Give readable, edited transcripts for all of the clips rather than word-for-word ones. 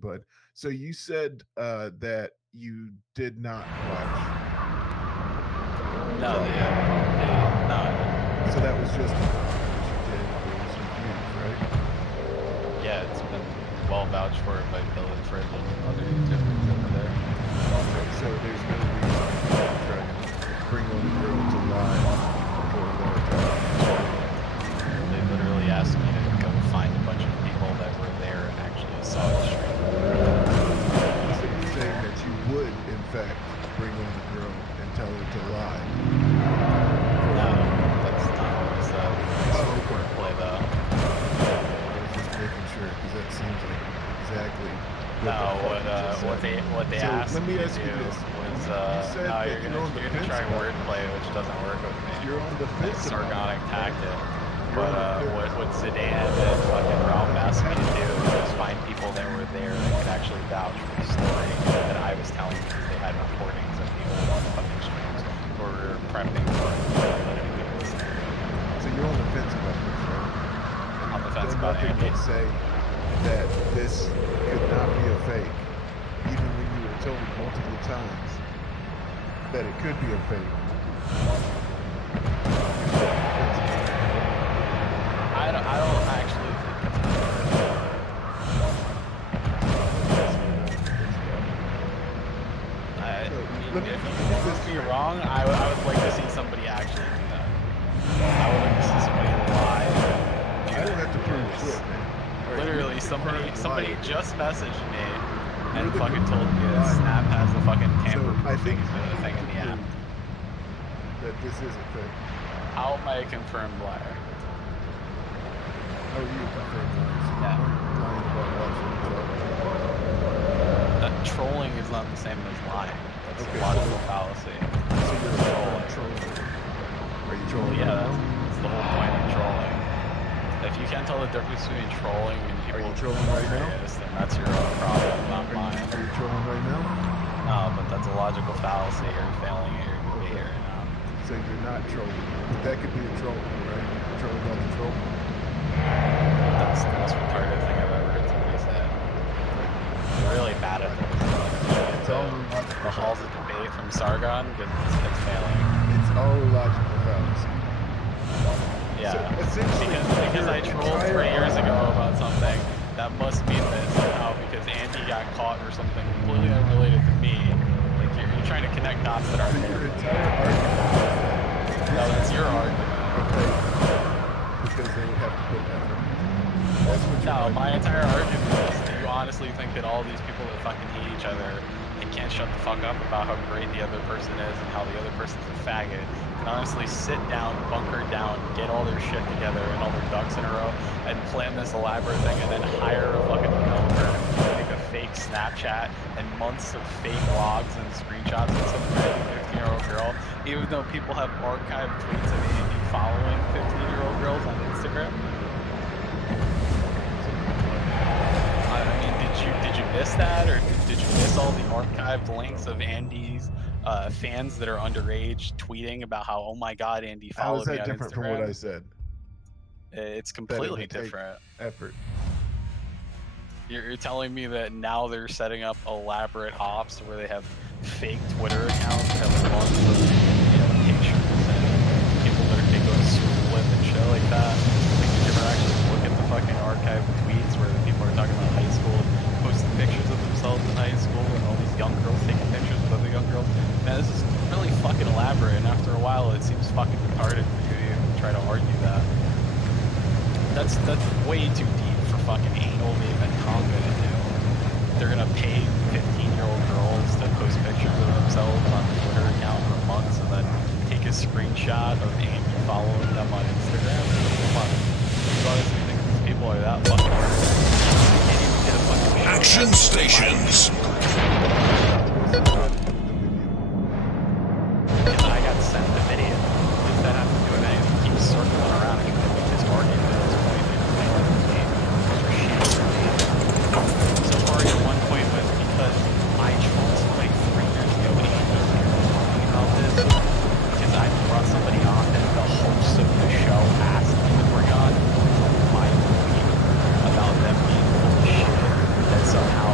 bud. So you said that you did not watch. No, no. So that was just what you did for some views, right? Yeah, it's been well vouched for by Bill and Fred and other YouTubers over there. Okay, so there's no reason to try to bring on a girl to lie for a long time. They literally asked me to go find a bunch of people that were there and actually saw the stream. So you're saying that you would, in fact, bring on a girl and tell her to lie? No, that's not what I said. It's wordplay, though. I was just making sure, because that seems like exactly what they asked let me me to ask you do this. was, You no, you're gonna try wordplay, which doesn't work with me. You're on the fence. It's sarcastic tactic. But what Zidane and fucking Ralph asked me to do was find people that were there that could actually vouch for the story that I was telling because they had recordings of the old fucking streams or prepping for it. So you're on the fence about this, right? On the fence about nothing Andy. to say that this could not be a fake, even when you were told multiple times that it could be a fake. I don't actually think it's if you prove me wrong, I would like to see somebody actually do that. I would like to see somebody lie. I don't have to prove shit, man. Right, literally, somebody just messaged me and fucking told me that Snap has the fucking tamper-proofing thing in the app. That this isn't fake. How am I a confirmed liar? How are you confirmed liars? Yeah. Lying about watching. That trolling is not the same as lying. That's Okay, a logical fallacy. So you're trolling. Are you trolling? Yeah, that's the whole point of trolling. If you can't tell the difference between trolling and people are you trolling right now? Then that's your own problem, not mine. Are you trolling right now? No, but that's a logical fallacy. You're failing at your behavior now. So you're not trolling. But that could be a troll, right? Troll about the troll. That's the most retarded thing I've ever heard somebody say. You're really bad at this. It's all the halls of debate from Sargon, it's failing. It's all logical fallacy. Yeah, so because I trolled 3 years ago about something, that must mean that somehow because Andy got caught or something completely unrelated to me, like you're trying to connect dots that aren't there. Your entire argument. No, that's your argument. Okay. Because they would have to put effort. That's what no, my entire argument is that you honestly think that all these people that fucking hate each other and can't shut the fuck up about how great the other person is and how the other person's a faggot can honestly sit down, bunker down, get all their shit together and all their ducks in a row and plan this elaborate thing and then hire a fucking developer to make a fake Snapchat and months of fake logs and screenshots of some random 15-year-old girl, even though people have archived tweets of Andy following 15-year-old girls on Instagram. Did you miss that, or did you miss all the archived links of Andy's fans that are underage tweeting about how, oh my god, Andy followed me on Instagram? How is that different from what I said? It's completely different. Effort. You're telling me that now they're setting up elaborate ops where they have fake Twitter accounts that have lots of pictures and people that they go to school with and shit like that. Like, did you ever actually look at the fucking archived tweets where the people are talking about high school, posting pictures of themselves in high school and all these young girls taking pictures with other young girls? Man, this is really fucking elaborate, and after a while it seems fucking retarded for you to even try to argue that. That's way too deep for fucking anal to even conga to do. They're gonna pay 15-year-old girls to post pictures of themselves on a Twitter account for months and then take a screenshot of Andy following them on Instagram. Come on. You honestly think these people are that fucking hard? They can't even get a fucking Action stations! Because I got sent the video. What does that have to do with anything? It keeps circling around and trying to make this argument at this point. So far, your one point was because I trolled somebody 3 years ago when he was talking about this. Because I brought somebody on that the host of the show asked me to bring on my tweet about them being full of shit that somehow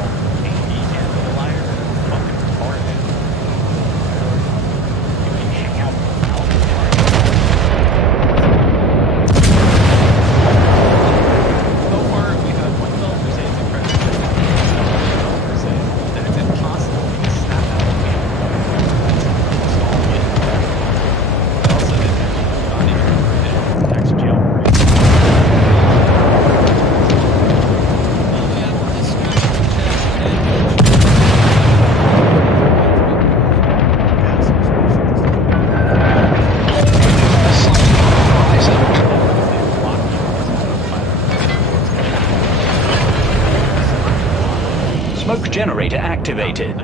Smoke generator activated.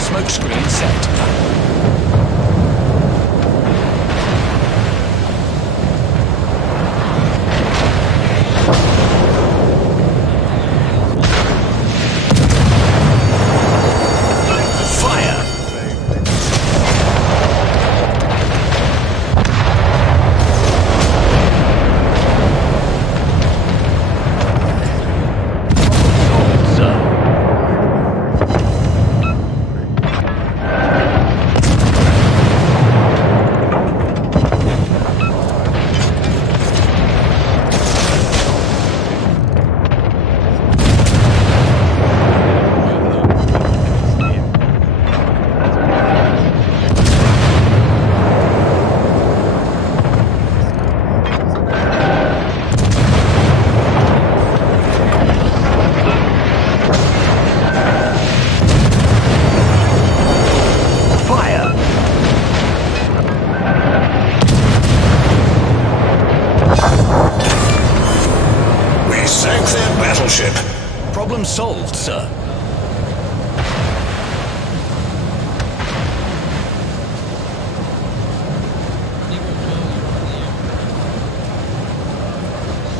Smoke screen set. Battleship. Problem solved, sir.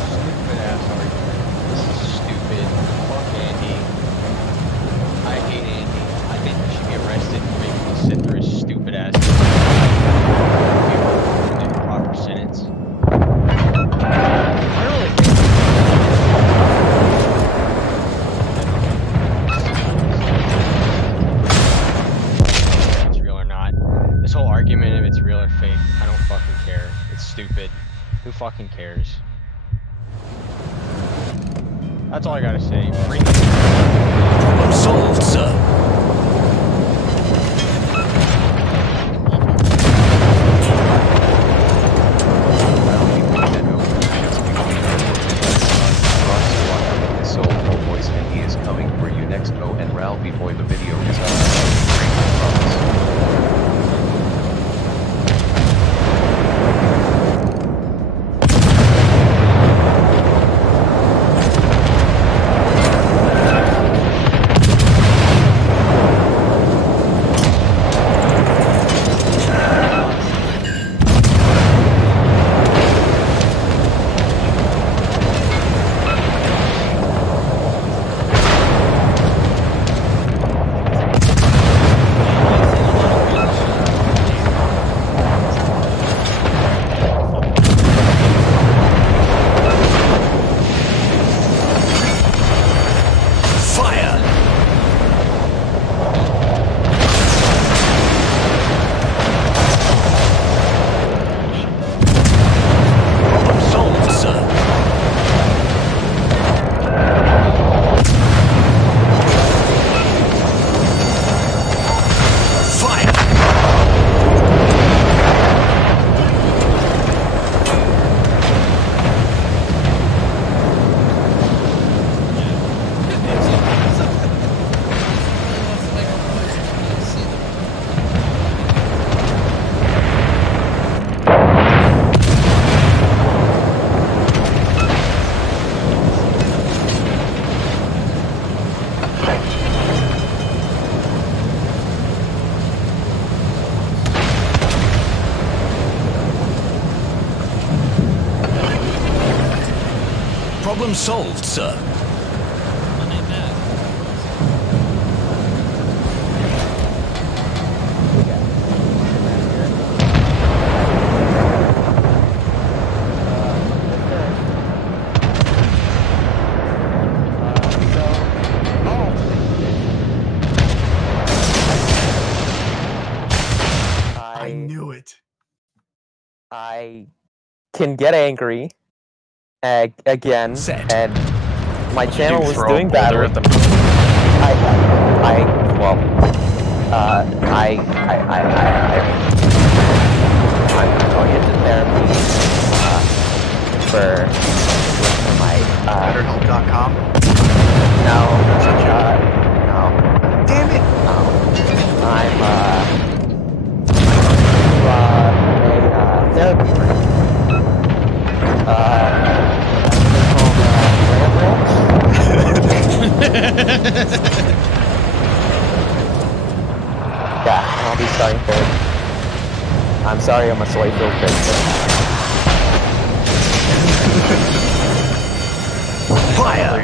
Stupid ass argument. This is stupid. Fuck Andy. I hate Andy. I think he should be arrested for making me sit through his stupid ass. Give a proper sentence. I really think it's real or not. This whole argument if it's real or fake, I don't fucking care. It's stupid. Who fucking cares? That's all I gotta say. Problem solved, sir. So, oh boys, and he is coming for you next. Oh, and Ralphie boy, the video is up. Problem solved, sir. I knew it. I can get angry again, and my channel was doing better. At the Well, I'm going into therapy for my BetterHelp.com. No. No. Damn it! No. I'm a therapy room. Yeah, I'll be starting therapy. I'm sorry I'm a soy-filled bitch. Fire!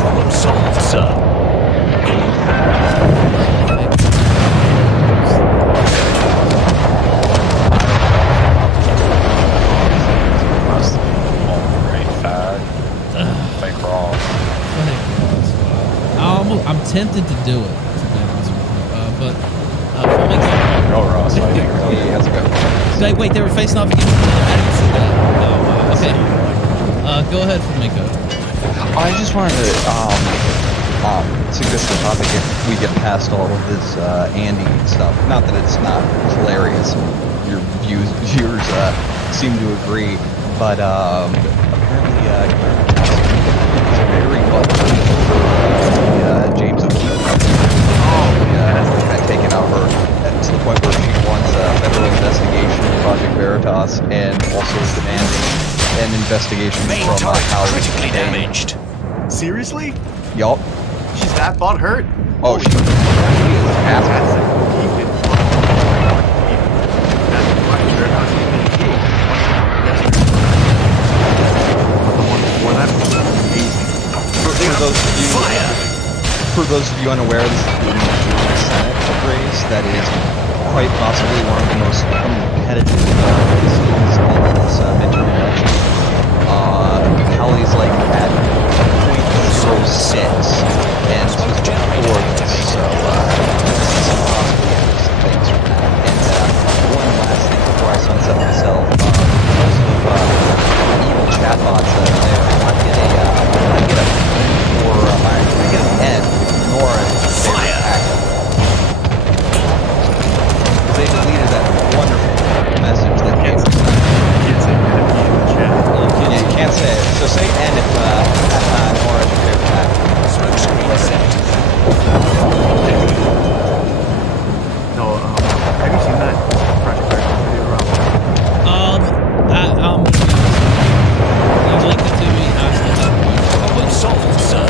Problem solved, sir. I'm tempted to do it, to be honest with you. But Oh, Ross, how's it going? wait, they were facing off against each other. I didn't see that. Oh, okay. Go ahead, Flamenco. I just wanted to suggest a topic if we get past all of this Andy stuff. Not that it's not hilarious. Your viewers seem to agree, but apparently very butthurt for James O'Keefe. Taken out her to the point where she wants a federal investigation of Project Veritas and also is demanding an investigation Main from turret Howard. critically damaged. Seriously? Yup. She's that butthurt? Oh, she is fantastic. For those of you unaware, this is the Senate race that is quite possibly one of the most competitive races in this midterm election. Hallie's like at 0.06 and she's fourth, so this is possibly some things from that. And one last thing before I sunset myself, most of evil chatbots there, I get a N Nora fire. They deleted that wonderful message that came. Can't say N in the chat. Yeah, you can't say it. So say N if Nora is your favorite attack. Smoke screen set. No, have you seen that Project Veritas video, Rob? You linked it to me. Problem solved, sir.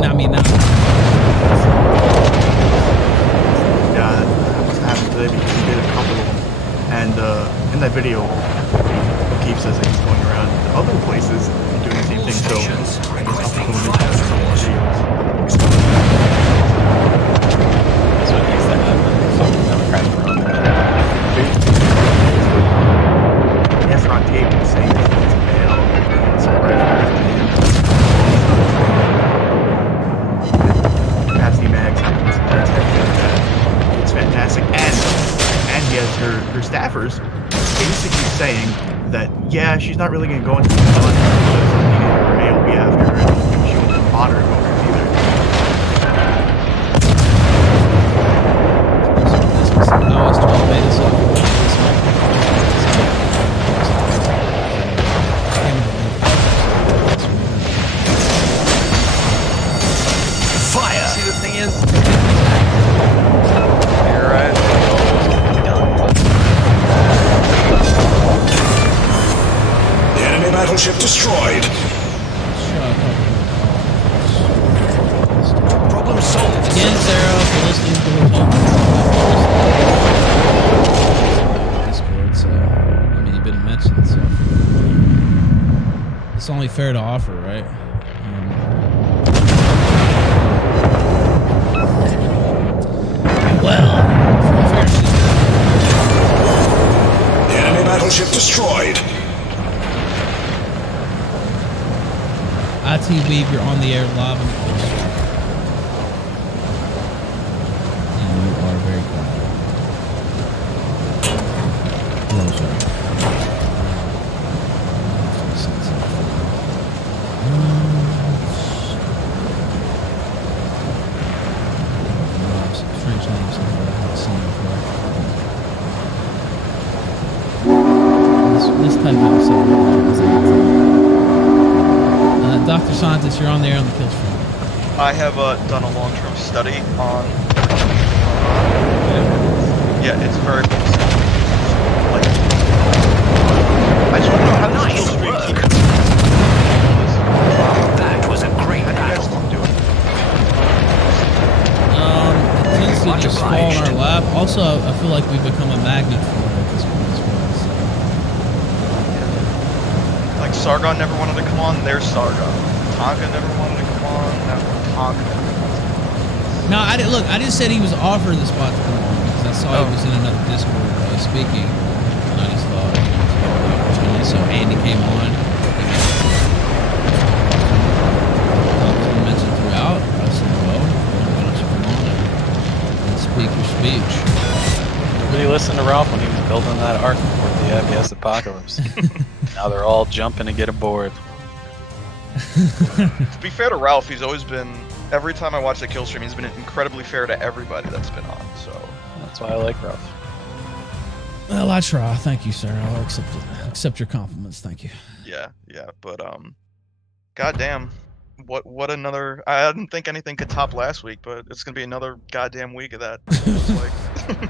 I mean, now. Yeah, that must have happened today because he did a couple of them. And in that video, Keith says that he's going around to other places and doing the same thing. So I guess I'll put him in some more videos. So it needs to happen. So Democrats were on Yes, they're on tape saying that it's mail. It's all right. It's fantastic, and he has her staffers basically saying that yeah, she's not really going to go into the fun because her mail will be after her, and she won't bother going either. Oh, it's 12 beta, so Fire! See, the thing is, you're right. The enemy battleship destroyed. Problem solved. Again, Sarah, for listening to her talk. Discord, so I mean, you've been mentioned, so it's only fair to offer, right? The enemy battleship destroyed. IT Weave, you're on the air live. And you are very quiet. closer. Strange names that I haven't seen before. This type of episode. Dr. Scientist, you're on there on the kill stream. I have done a long-term study on. Yeah, it's very wholesome. Like, I just want to know how this kill stream keeps. That was a great battle. It tends to just fall in our lap. Also, I feel like we've become a magnet for it at this point as well. So. Like Sargon never wanted to come on. There's Sargon. Tonka never wanted to come on. Now Tonka never wants to come on. No, I didn't look. I just said he was offered the spot to come on because I saw he was in another Discord speaking, and I just thought, opportunity. So Andy came on. He mentioned throughout. I said, well, why don't you come on and speak your speech? Nobody listened to Ralph when he was building that arc for the ABS Apocalypse. Now they're all jumping to get aboard. To be fair to Ralph, he's always been. Every time I watch the kill stream, he's been incredibly fair to everybody that's been on. So that's why I like Ralph. Well, I try. Thank you, sir. I'll accept your compliments. Thank you. Yeah, but goddamn, what another? I didn't think anything could top last week, but it's gonna be another goddamn week of that. Like.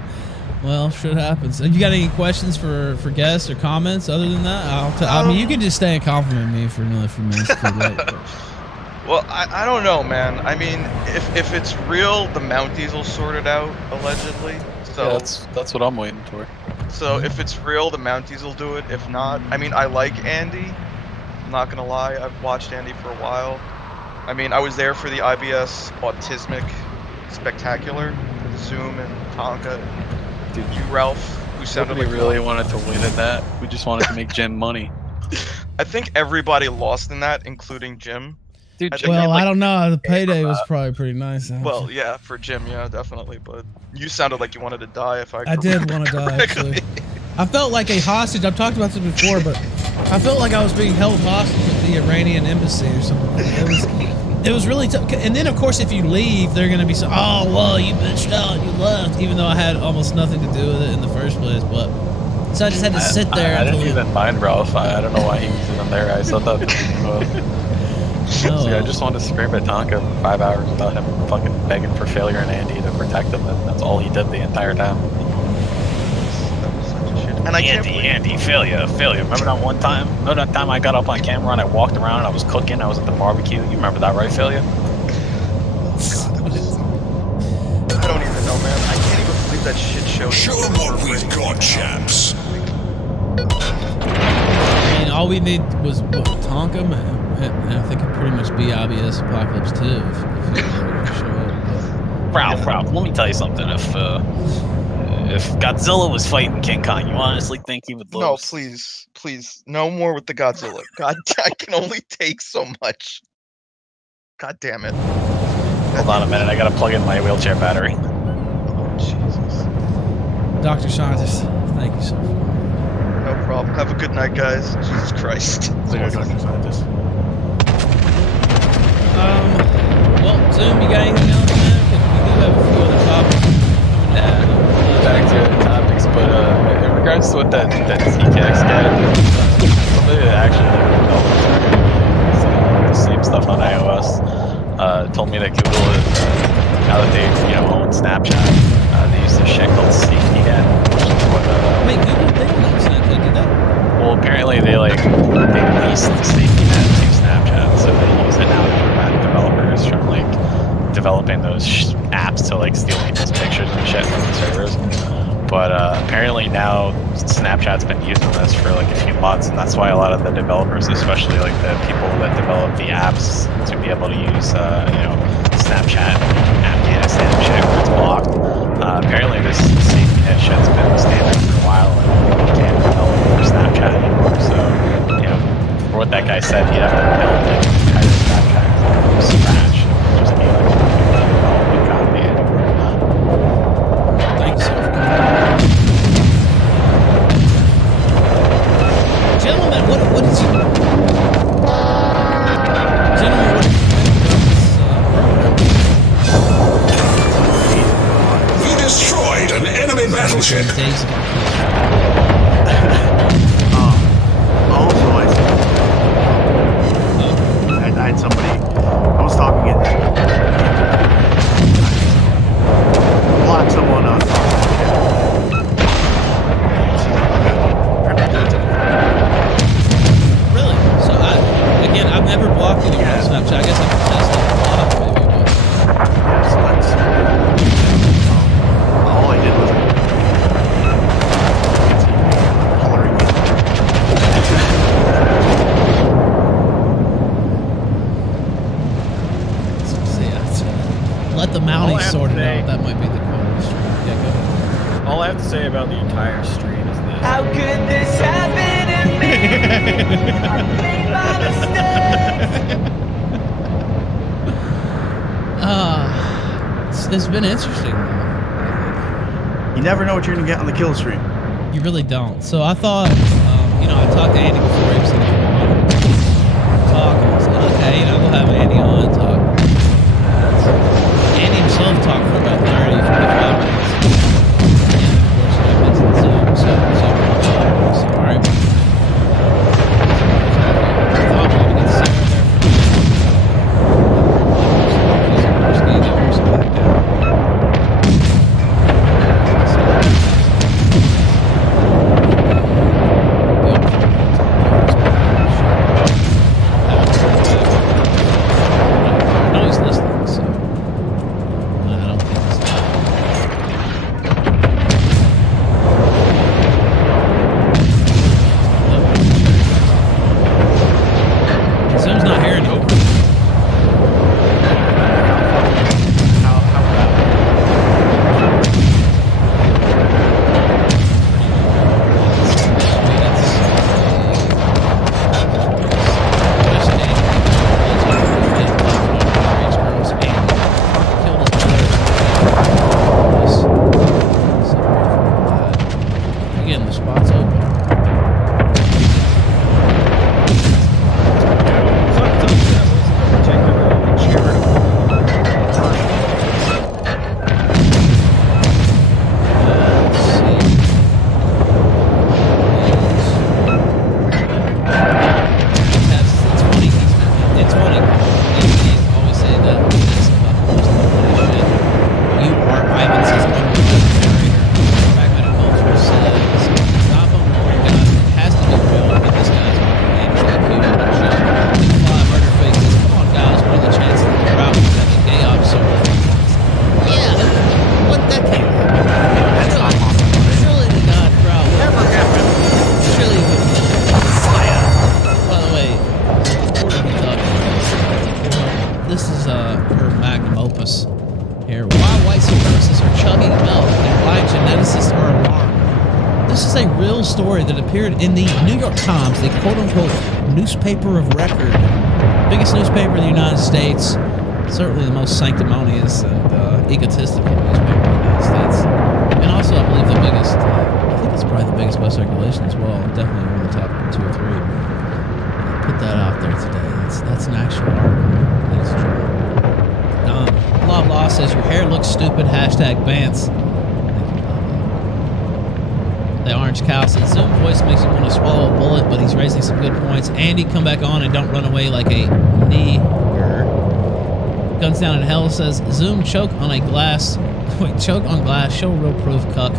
Well, shit happens. You got any questions for guests or comments other than that? I mean, you can just stay and compliment me for another few minutes if you'd like. Well, I don't know, man. I mean, if it's real, the Mounties will sort it out, allegedly. So yeah, that's what I'm waiting for. So if it's real, the Mounties will do it. If not, I mean, I like Andy. I'm not gonna lie, I've watched Andy for a while. I mean, I was there for the IBS Autismic Spectacular with Zoom and Tonka. Dude, you, Ralph, who sounded like really wanted to win at that. We just wanted to make Jim money. I think everybody lost in that, including Jim. Dude, well, I don't know. The payday was probably pretty nice. Well, yeah, for Jim, yeah, definitely. But you sounded like you wanted to die. If I did want to die, actually. I felt like a hostage. I've talked about this before, but I felt like I was being held hostage at the Iranian embassy or something. It was really tough. And then, of course, if you leave, they're going to be so, oh, well, you bitched out, you left, even though I had almost nothing to do with it in the first place. But so I just had to sit there. I didn't even mind Ralph. I don't know why he was even there. I thought that. I just wanted to scream at Tonka for 5 hours without him fucking begging for failure and Andy to protect him, and that's all he did the entire time. That was such a shit. And I can't believe... Andy, failure. Remember that one time? Remember that time I got up on camera and I walked around and I was cooking? I was at the barbecue. You remember that, right, failure? God, that was... I don't even know, man. I can't even believe that shit show. Show them what we've got, chaps. I mean, all we need was Tonka, man. And I think it'd pretty much be IBS Apocalypse 2 if you were to show up. Ralph, let me tell you something. If Godzilla was fighting King Kong, you honestly think he would lose? No, please, no more with the Godzilla. God, I can only take so much. God damn it. Hold on a minute, I gotta plug in my wheelchair battery. Oh, Jesus. Dr. Scientist, thank you so much. No problem. Have a good night, guys. Jesus Christ. Dr. Scientist. Well, Zoom, you got anything else, man? We do have a few other topics. Back to topics, but in regards to what that CTX guy, somebody that actually the same stuff on iOS told me that Google is now that they own Snapchat, they use this shit called safety net, which is what wait, Google didn't own Snapchat, did they? Well, apparently they leased the safety net to Snapchat, so they use it now to prevent developers from developing those apps to steal people's pictures and shit from the servers. But apparently now Snapchat's been using this for a few months, and that's why a lot of the developers, especially the people that develop the apps to be able to use Snapchat Afghanistan shit where it's blocked. Apparently this safety net shit's been standard for a while, and you can't develop for Snapchat anymore. So for what that guy said, he'd have to build an entire Snapchat from scratch. Just be development copy. Thanks, sir. stream is this. How could this happen to me? I made my mistakes. It's been interesting. You never know what you're gonna get on the kill stream. You really don't. So I thought, you know, I talked to Andy before he was going to come on. Talk, and I said, okay, you know, we'll have Andy on and talk. Andy himself talked for about 30, 45 minutes. And of course, I mentioned Zoom, so sorry. I thought we would get Sarah there for me. Back down. In the New York Times, the quote-unquote newspaper of record, biggest newspaper in the United States, certainly the most sanctimonious and egotistical newspaper in the United States, and also I believe the biggest, I think it's probably the biggest by circulation as well, definitely one of the top 2 or 3. Put that out there today. That's an actual article. That is true. Blah blah says your hair looks stupid, hashtag Vance. The Orange Cow says Zoom voice makes you want to swallow a bullet, but he's raising some good points. Andy, come back on and don't run away like a nigger. Guns Down in Hell says Zoom choke on glass, show real proof, cuck.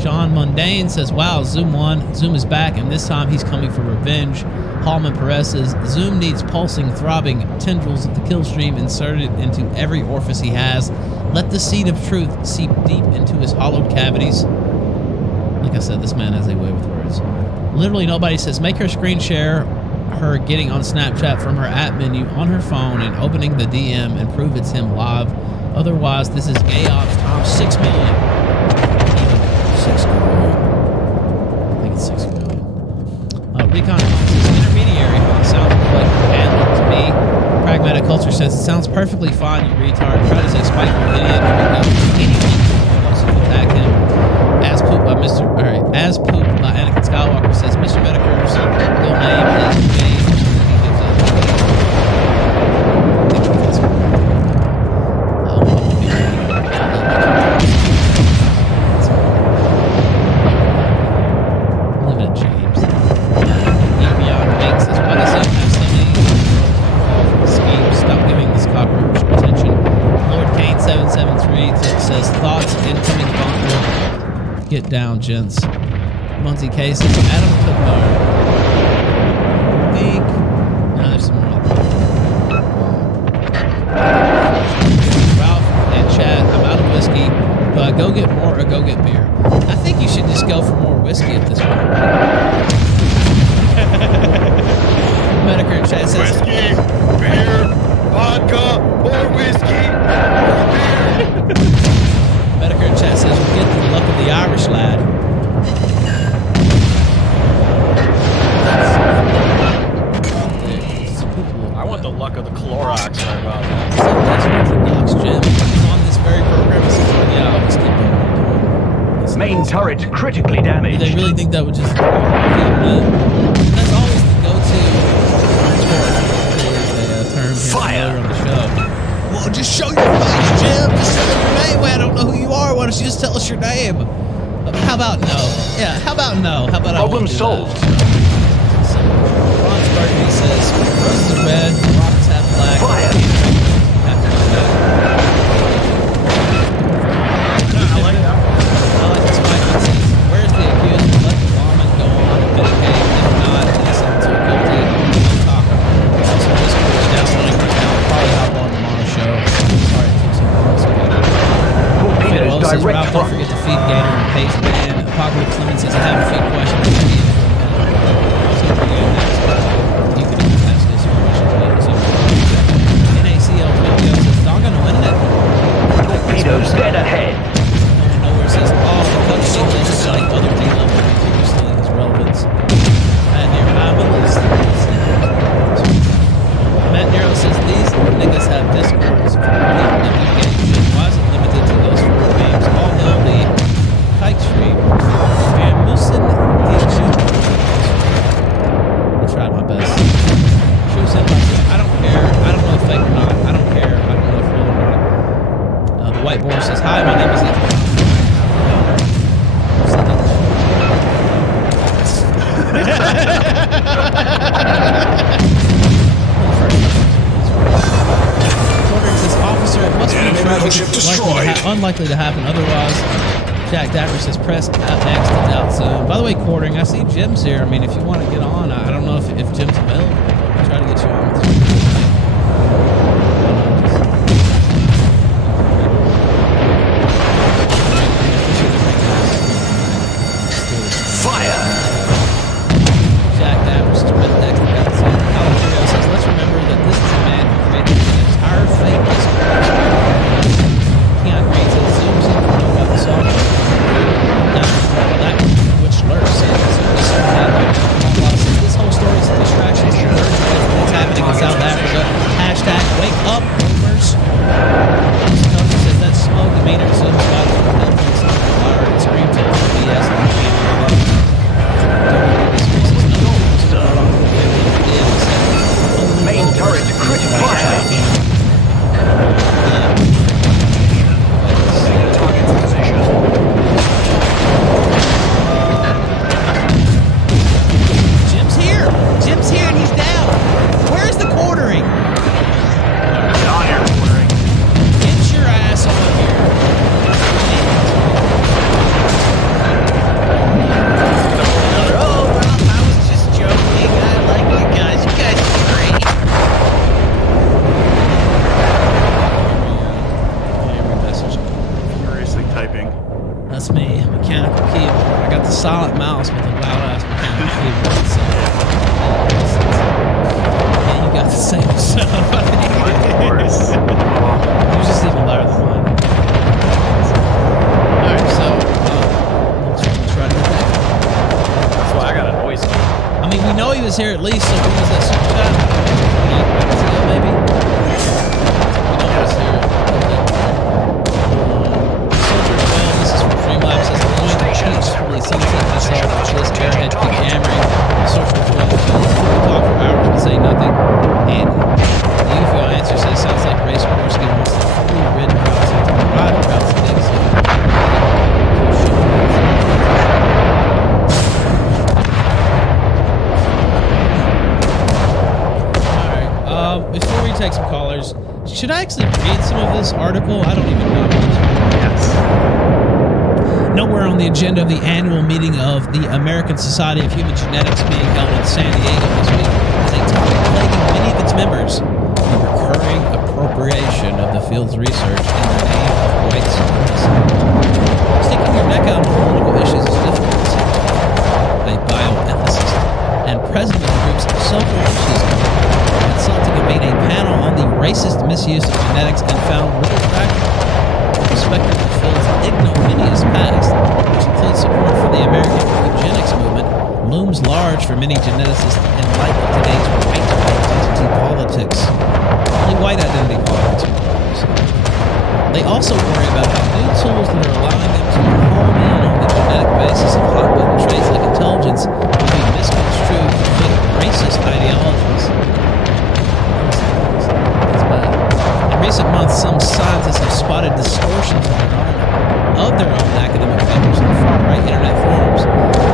John Mundane says, wow, Zoom won. Zoom is back, and this time he's coming for revenge. Hallman Perez says Zoom needs pulsing, throbbing tendrils of the kill stream inserted into every orifice he has. Let the seed of truth seep deep into his hollowed cavities. Like I said, this man has a way with words. Literally nobody says make her screen share her getting on Snapchat from her app menu on her phone and opening the DM and prove it's him live. Otherwise, this is gay ops times 6 million. 6 million. I think it's 6 million. Recon says intermediary sounds like handler to me. Pragmatic Culture says it sounds perfectly fine, you retard. Try to say spiteful idiot. Anything wants to attack him. As pooped by Anakin Skywalker says Mr. Medicare's real name is James. Leave it at James. Beyond Banks says, why does Zoom have so many schemes? Stop giving this cockroach attention. Lord Kane 773 says thoughts incoming bunker. Get down, gents. Muncie cases. Adam Cookbar. Think. No, there's some more. Ralph and Chad, I'm out of whiskey. Do I go get more or go get beer? I think you should just go for more whiskey at this point. Medicare and Chad says Whiskey, beer, vodka, more whiskey, more beer. Medicare and Chad says we get the luck of the Irish lad. really think that would just... That's always the go-to term here on the show. Well, just show your face, Jim. Just say your name. Wait, I don't know who you are. Why don't you just tell us your name? How about no? Yeah, how about no? How about problem solved? Ron's Burgundy says, roses are red, rocks half black. Fire! I like that. I like this Mike that says, where's the accused? Let the lawman go on and vindicate. If not, innocent until guilty. No talk. Also, Discord is downloading right now. Probably hop on the Mono Show. Sorry, it took so long. Well, says, Ralph, don't forget to feed Gator and Pace Man. Apocalypse Lemon says, I have a few questions. You can even ask this question. NACL Tokyo says, Doggone the internet. Torpedoes dead ahead. Nowhere says, oh, the cutscene is like other D-level features stealing his relevance. Matt Nero, I'm a list. Matt Nero says, these niggas have discords for games. Why is it limited to those 4 games? All hell the Kite Stream. And Musin I tried my best. She was in like, I don't care. I don't know if fake or not. I don't care. I don't know if real or not. The white boy says, hi, my name is Ethan. Quartering says, officer, it must be tragic. Unlikely to happen otherwise. Jack Dapper says, press X to doubt soon. By the way, Quartering, I see Jim's here. I mean, if you want to get on, I don't know if Jim's available. I'll try to get you on. Fire! Jack Dapper says, press X to doubt soon. Alan Trio says, let's remember that this is a man who created an entire fake Discord. Keon Green says, zooms in to know about the software. Which Lurch said, this whole story is a distraction. What's happening in South Africa? Hashtag wake up, boomers. Tony says that smoke demeanor zooms by the Philippines fire and screams at the BS and the Main turret crit fire! Target position. Jim's here and he's down. Where's the quartering? Get on here, quartering. Get your ass on here. Oh, Ralph, I was just joking. I like you guys. You guys are great. Every message. Furiously typing. That's me, mechanical keyboard. I got the silent mouse with the loud ass mechanical keyboard. So. Yeah, you got the same sound. Of course. Yours is even louder than mine. Alright, so let's try to get that. That's why I got a noise. I mean, we know he was here at least, so when was that super chat? 28 minutes ago, maybe? We know he was here. Soldier 12, this is from Streamlabs, says, annoying peacefully sunset myself with this airhead keep jammering. Soldier 12 talk for hours but say nothing. And the UFO answer says, sounds like Ray Sikorsky wants to fully rid routes and ride routes and things. Alright, before we take some callers, should I actually read some of this article? I don't even know. Nowhere on the agenda of the annual meeting of the American Society of Human Genetics being held in San Diego this week is a topic plaguing many of its members, the recurring appropriation of the field's research in the name of white supremacy. Sticking your neck out on political issues is difficult, a bioethicist and president of the group's Social Issues Committee had sought to convene a panel on the racist misuse of genetics and found little traction. Perspective of the field's ignominious past, which includes support for the American eugenics movement, looms large for many geneticists in light of today's white identity politics. Only white identity politics. They also worry about how new tools that are allowing them to hone in on the genetic basis of hot-button traits like intelligence will be misconstrued to fit racist ideologies. That's bad. In recent months, some scientists have spotted distortions of their own academic papers in far-right internet forums.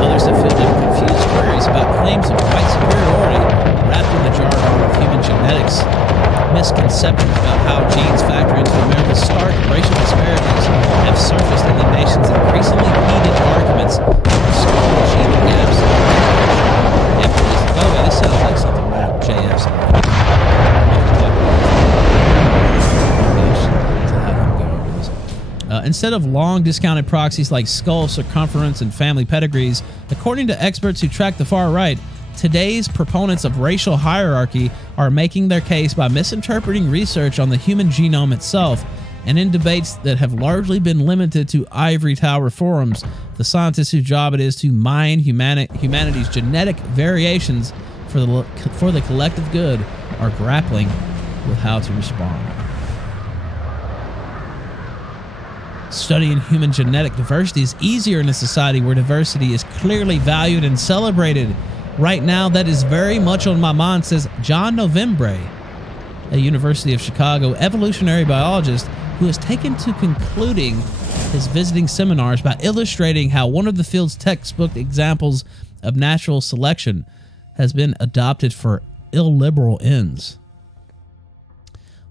Others have fielded confused queries about claims of white superiority wrapped in the jargon of human genetics. Misconceptions about how genes factor into America's stark racial disparities have surfaced in the nation's increasingly heated arguments over small gene gaps. Yeah, this sounds like something right up JF's instead of long discounted proxies like skull circumference and family pedigrees, according to experts who track the far right, today's proponents of racial hierarchy are making their case by misinterpreting research on the human genome itself, and in debates that have largely been limited to ivory tower forums, the scientists whose job it is to mine humanity's genetic variations for the collective good are grappling with how to respond. Studying human genetic diversity is easier in a society where diversity is clearly valued and celebrated. Right now, that is very much on my mind, says John Novembre, a University of Chicago evolutionary biologist who has taken to concluding his visiting seminars by illustrating how one of the field's textbook examples of natural selection has been adopted for illiberal ends.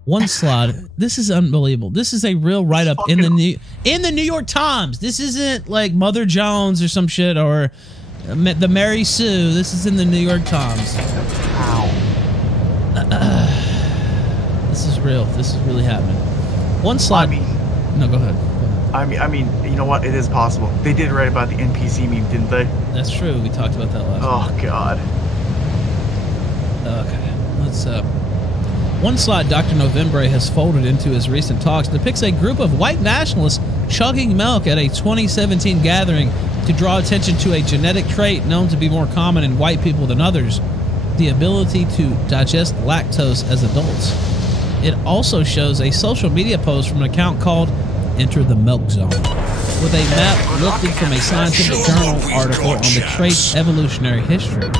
One slide. This is unbelievable. This is a real write-up in the New York Times. This isn't like Mother Jones or some shit or the Mary Sue. This is in the New York Times. Wow. This is real. This is really happening. One slide. No, go ahead. I mean, you know what? It is possible. They did write about the NPC meme, didn't they? That's true. We talked about that last Oh, God. Okay. Let's, one slide Dr. Novembre has folded into his recent talks depicts a group of white nationalists chugging milk at a 2017 gathering to draw attention to a genetic trait known to be more common in white people than others, the ability to digest lactose as adults. It also shows a social media post from an account called Enter the Milk Zone, with a map lifted from a scientific journal article on the trait's evolutionary history.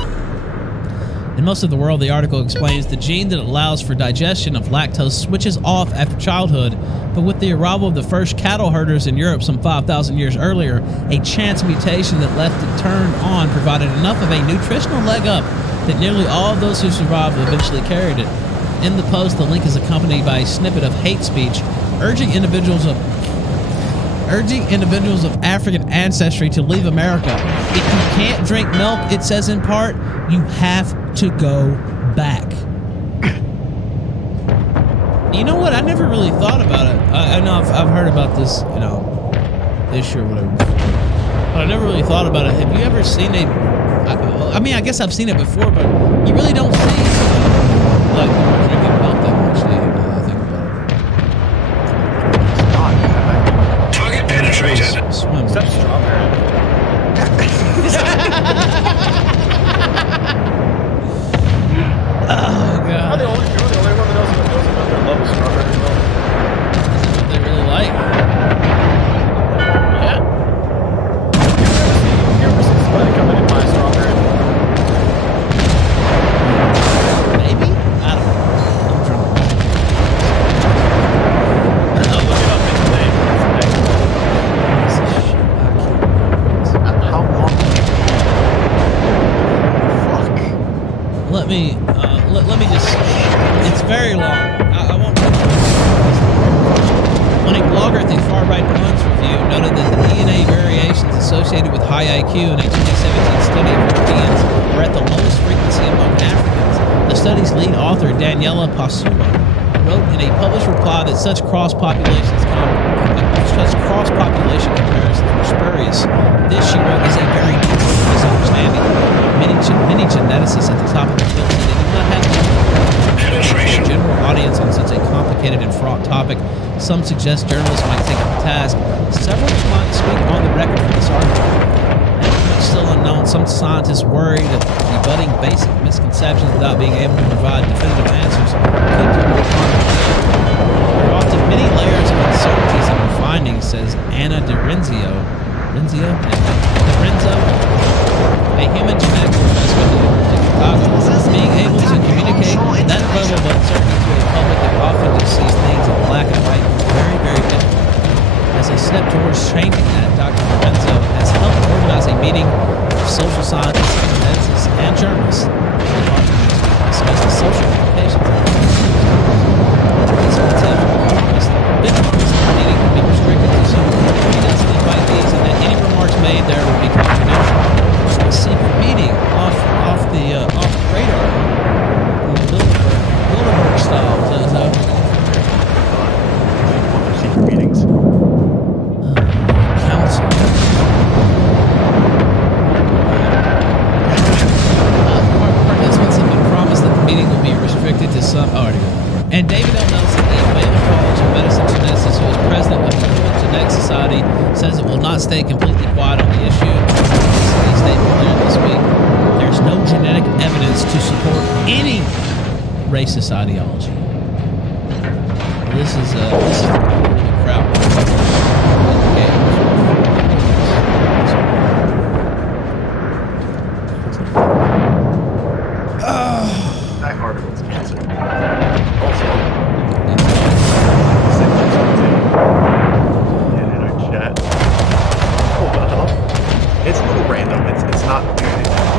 In most of the world, the article explains the gene that allows for digestion of lactose switches off after childhood, but with the arrival of the first cattle herders in Europe some 5,000 years earlier, a chance mutation that left it turned on provided enough of a nutritional leg up that nearly all of those who survived eventually carried it. In the post, the link is accompanied by a snippet of hate speech urging individuals of African ancestry to leave America. If you can't drink milk, it says in part, you have to go back. You know what? I never really thought about it. I know I've heard about this, you know, issue or whatever. But I never really thought about it. Have you ever seen I mean, I guess I've seen it before, but you really don't see like people drinking milk that much, do you? Now that I think about it. Target penetrated. Swim. Except strawberry. Oh, God. You're the only one that knows about their love of strawberry milk. Is it what they really like? Yeah. You ever seen somebody come in and buy strawberry milk? Maybe? I don't know. I'm drunk. I'll look it up in the name. How long? Fuck. Let me just. It's very long. I won't. When a blogger at the Far Right Balance Review noted that the DNA variations associated with high IQ in a 2017 study of Europeans were at the lowest frequency among Africans, the study's lead author, Daniela Pasuma, wrote in a published reply that such cross-population comparisons were spurious. This, she wrote, is a very deep misunderstanding. Many geneticists at the top of the field say they do not have a general audience on such a complicated and fraught topic. Some suggest journalists might take up the task. Several declined to speak on the record for this article. Much still unknown, some scientists worry that rebutting basic misconceptions without being able to provide definitive answers could do more harm than good. There are often many layers of uncertainties in our findings, says Anna DiRenzio, a human genetic professor at the University of Chicago, being able to communicate that level of uncertainty to a public that often just sees things in black and white is very, very difficult. As a step towards changing that, Dr. Lorenzo has helped organize a meeting of social scientists, geneticists, and journalists to discuss the social implications of the meeting would be restricted to some pre-designated invitees, and that any remarks made there would be confidential. Just a secret meeting off the radar, Bilderberg style. Other secret meetings. Council. Participants have been promised that the meeting will be restricted to some. And David L. Nelson, the Baylor College of Medicine geneticist who is president of the Human Genetic Society, says it will not stay completely quiet on the issue. He stated earlier this week, there's no genetic evidence to support any racist ideology. This is the crowd. That article's cancer. In our chat. Oh, what the hell? It's a little random. It's not.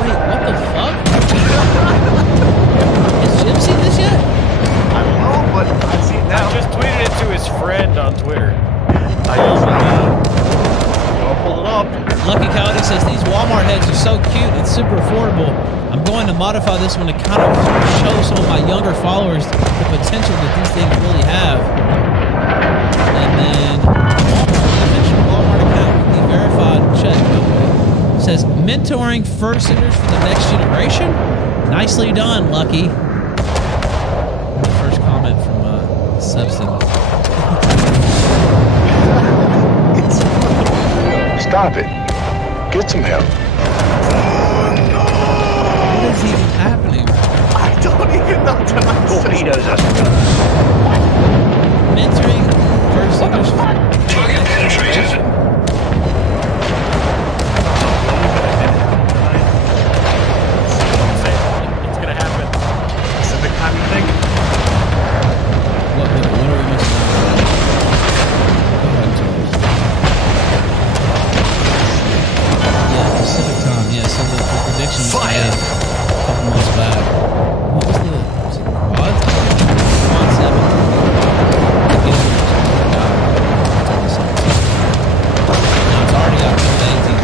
Wait, what the fuck? Has Jim seen this yet? I don't know, but I've seen now. I just tweeted it to his friend on Twitter. I'll pull it up. Lucky Coyote says these Walmart heads are so cute and super affordable. I'm going to modify this one to kind of show some of my younger followers the potential that these things really have. And then the official Walmart account with the verified check says mentoring fursuiters for the next generation. Nicely done, Lucky. The first comment from Substance. Stop it. Get some help. What is even happening? I don't even know. Torpedoes us. Mentoring fursuiters for Target penetrated. It's gonna happen. Pacific time, you think? What are we missing? Go ahead, Charles. Yeah, Pacific time. Yeah, so the prediction was made a couple months back. What was was it quad? Quad 7. Now it's already up to 18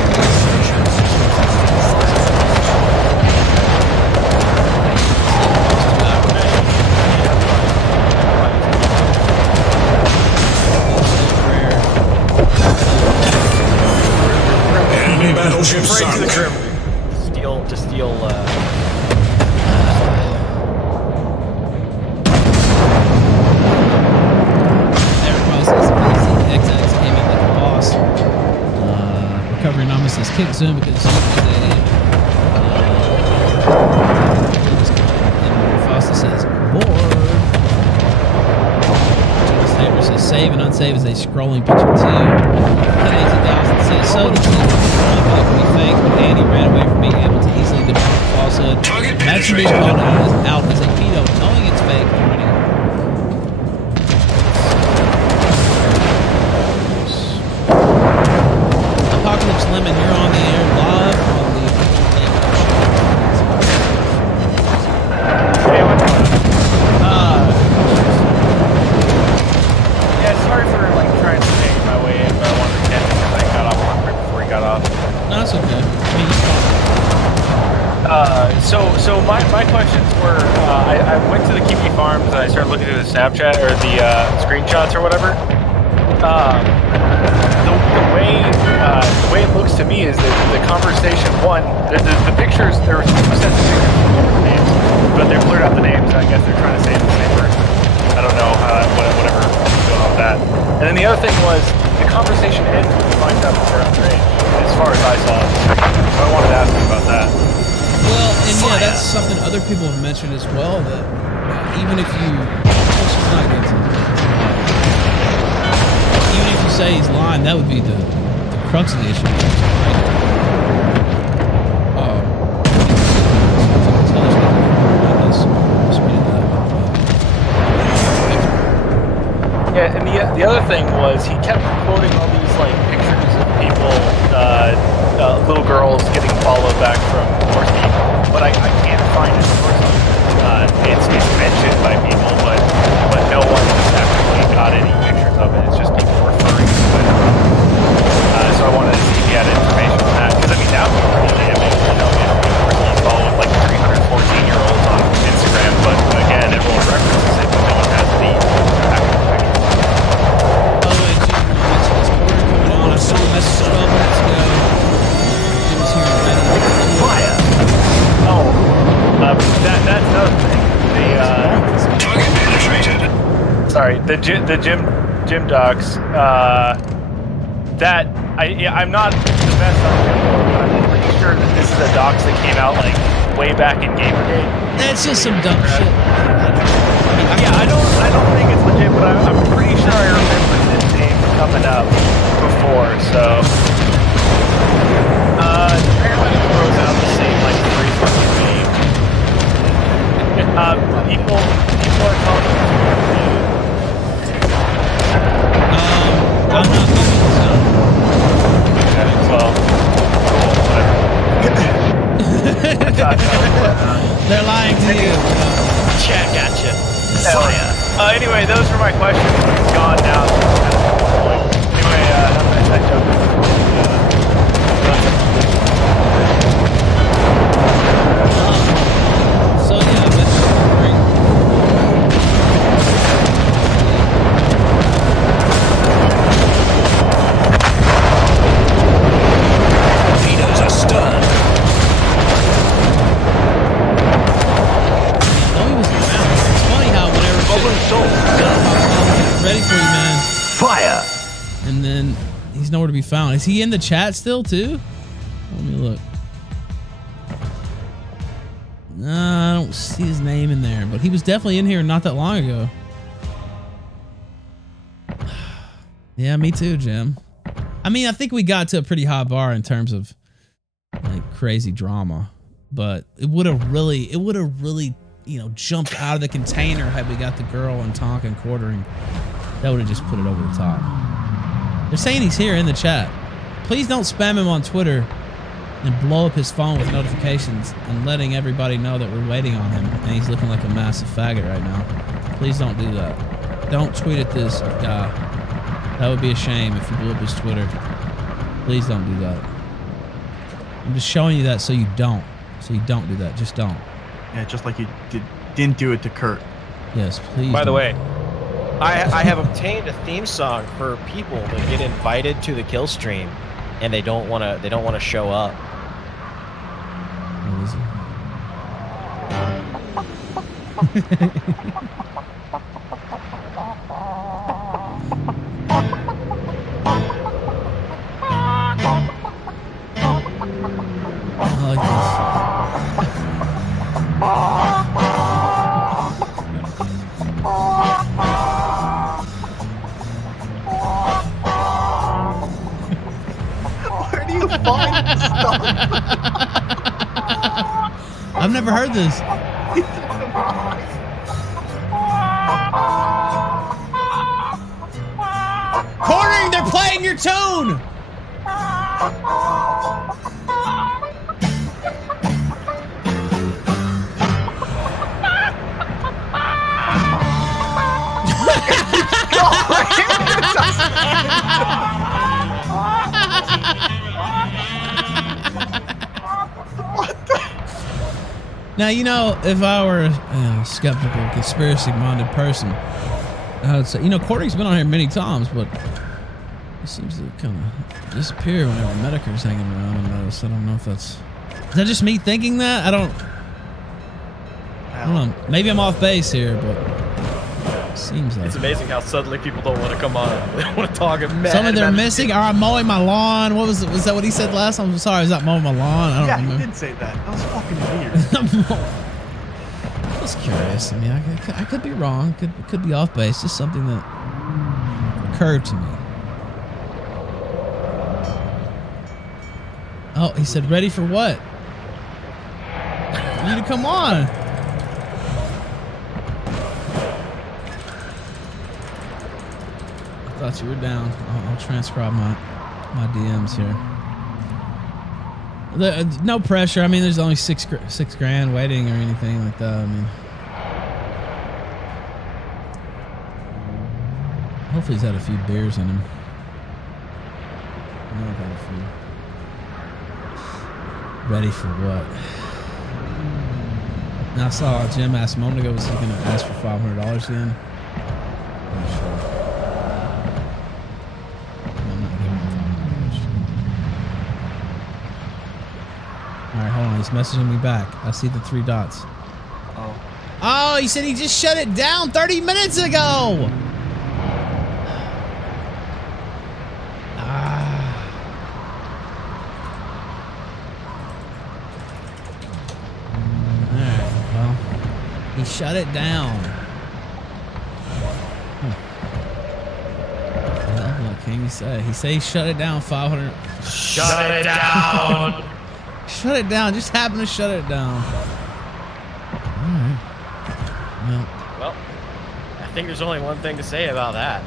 Enemy battleship sunk. To steal, XX came in like a boss. Recovery Anonymous says kick Zoom because Zoom is Foster says bored. James Tabor says save and unsave is a scrolling picture too. Cut 18,000 says so the truth can be fake, but Andy ran away from being able to easily debunk falsehood. Imagine being called out as a pedo, knowing it's fake and running. Apocalypse Lemon, you're on the air live on the yeah, sorry for like trying to make my way in, but I wanted to catch him because I got off right before he got off. No, it's okay. So my questions were, I went to the Kiwi Farms and I started looking at the Snapchat or the screenshots or whatever. The way it looks to me is that the conversation, one, the pictures, there were 2% of pictures with names, but they blurred out the names, and I guess they're trying to say it's the same person. I don't know, whatever is going on with that. And then the other thing was, the conversation ends when you find out that they're underage, as far as I saw it. So I wanted to ask you about that. Well, and yeah, that's something other people have mentioned as well, that even if you, even if you say he's lying, that would be the crux of the issue. Yeah, and the other thing was he kept quoting all these like pictures of people, little girls getting followed back from Warships, but I can't find it. It's mentioned by people, but no one actually got any pictures of it. It's just people referring to it. So I wanted to see if he had information on that, because I mean that would be pretty damning. You know, if Warships followed like 314-year-olds on Instagram, but again, everyone references it, but no one has the actual picture. I saw a message 12 minutes ago. Jim's here already. Fire! Oh, that's another thing. Target penetrated. Sorry, the gym docs. That I'm not the best on it, but I'm pretty sure that this is a docs that came out like way back in Gamergate. That's just some dumb shit. Yeah, I don't think it's legit, but I'm pretty sure I remember this name coming up before. So apparently it throws out the same like 3 fucking name. People are calling it. I'm not calling this out. Okay, well, whatever. They're lying to you. Chat gotcha. Hell yeah. Anyway, those were my questions. It's gone now. Anyway, have a nice night, Joe. So yeah, I bet Torpedoes are stunned. It's funny how whenever ready for you, man. Fire! And then he's nowhere to be found. Is he in the chat still too? Let me look. Nah, I don't see his name in there, but he was definitely in here not that long ago. Yeah, me too, Jim. I mean, I think we got to a pretty high bar in terms of like crazy drama, but it would have really, you know, jumped out of the container had we got the girl and Tonka quartering. That would have just put it over the top. They're saying he's here in the chat. Please don't spam him on Twitter and blow up his phone with notifications and letting everybody know that we're waiting on him and he's looking like a massive faggot right now. Please don't do that. Don't tweet at this guy. That would be a shame if you blew up his Twitter. Please don't do that. I'm just showing you that so you don't. So you don't do that. Just don't. Yeah, just like you didn't do it to Kurt. Yes, please. By the don't. way, I have obtained a theme song for people that get invited to the kill stream and they don't want to show up. What is it? I like Where do you find this stuff? I've never heard this. Cornering, they're playing your tune. Now, you know, if I were a skeptical, conspiracy-minded person, I would say, you know, Cordy's been on here many times, but he seems to kind of disappear whenever Medicare's hanging around. I notice. I don't know if that's... Is that just me thinking that? I don't know. Maybe I'm off base here, but it seems like... It's amazing how suddenly people don't want to come on. They don't want to talk. Something they're missing? Or I'm mowing my lawn. What was it? Was that what he said last time? I'm sorry, was that mowing my lawn? I don't remember. Yeah, he did say that. That was fucking weird. I was curious. I mean, I could be wrong. Could be off base. Just something that occurred to me. Oh, he said, ready for what? You need to come on. I thought you were down. I'll transcribe my DMs here. No pressure. I mean, there's only six grand waiting or anything like that. I mean, hopefully he's had a few beers in him. I know I've had a few. Ready for what? Now I saw Jim ask a moment ago, was he going to ask for $500 again? I'm not sure. I'm not giving him $500. Alright, hold on. He's messaging me back. I see the 3 dots. Oh, he said he just shut it down 30 minutes ago! He shut it down. Well, what can you say? He said he shut it down 500. Shut it down. Shut it down. Just happened to shut it down. All right. Well, I think there's only one thing to say about that.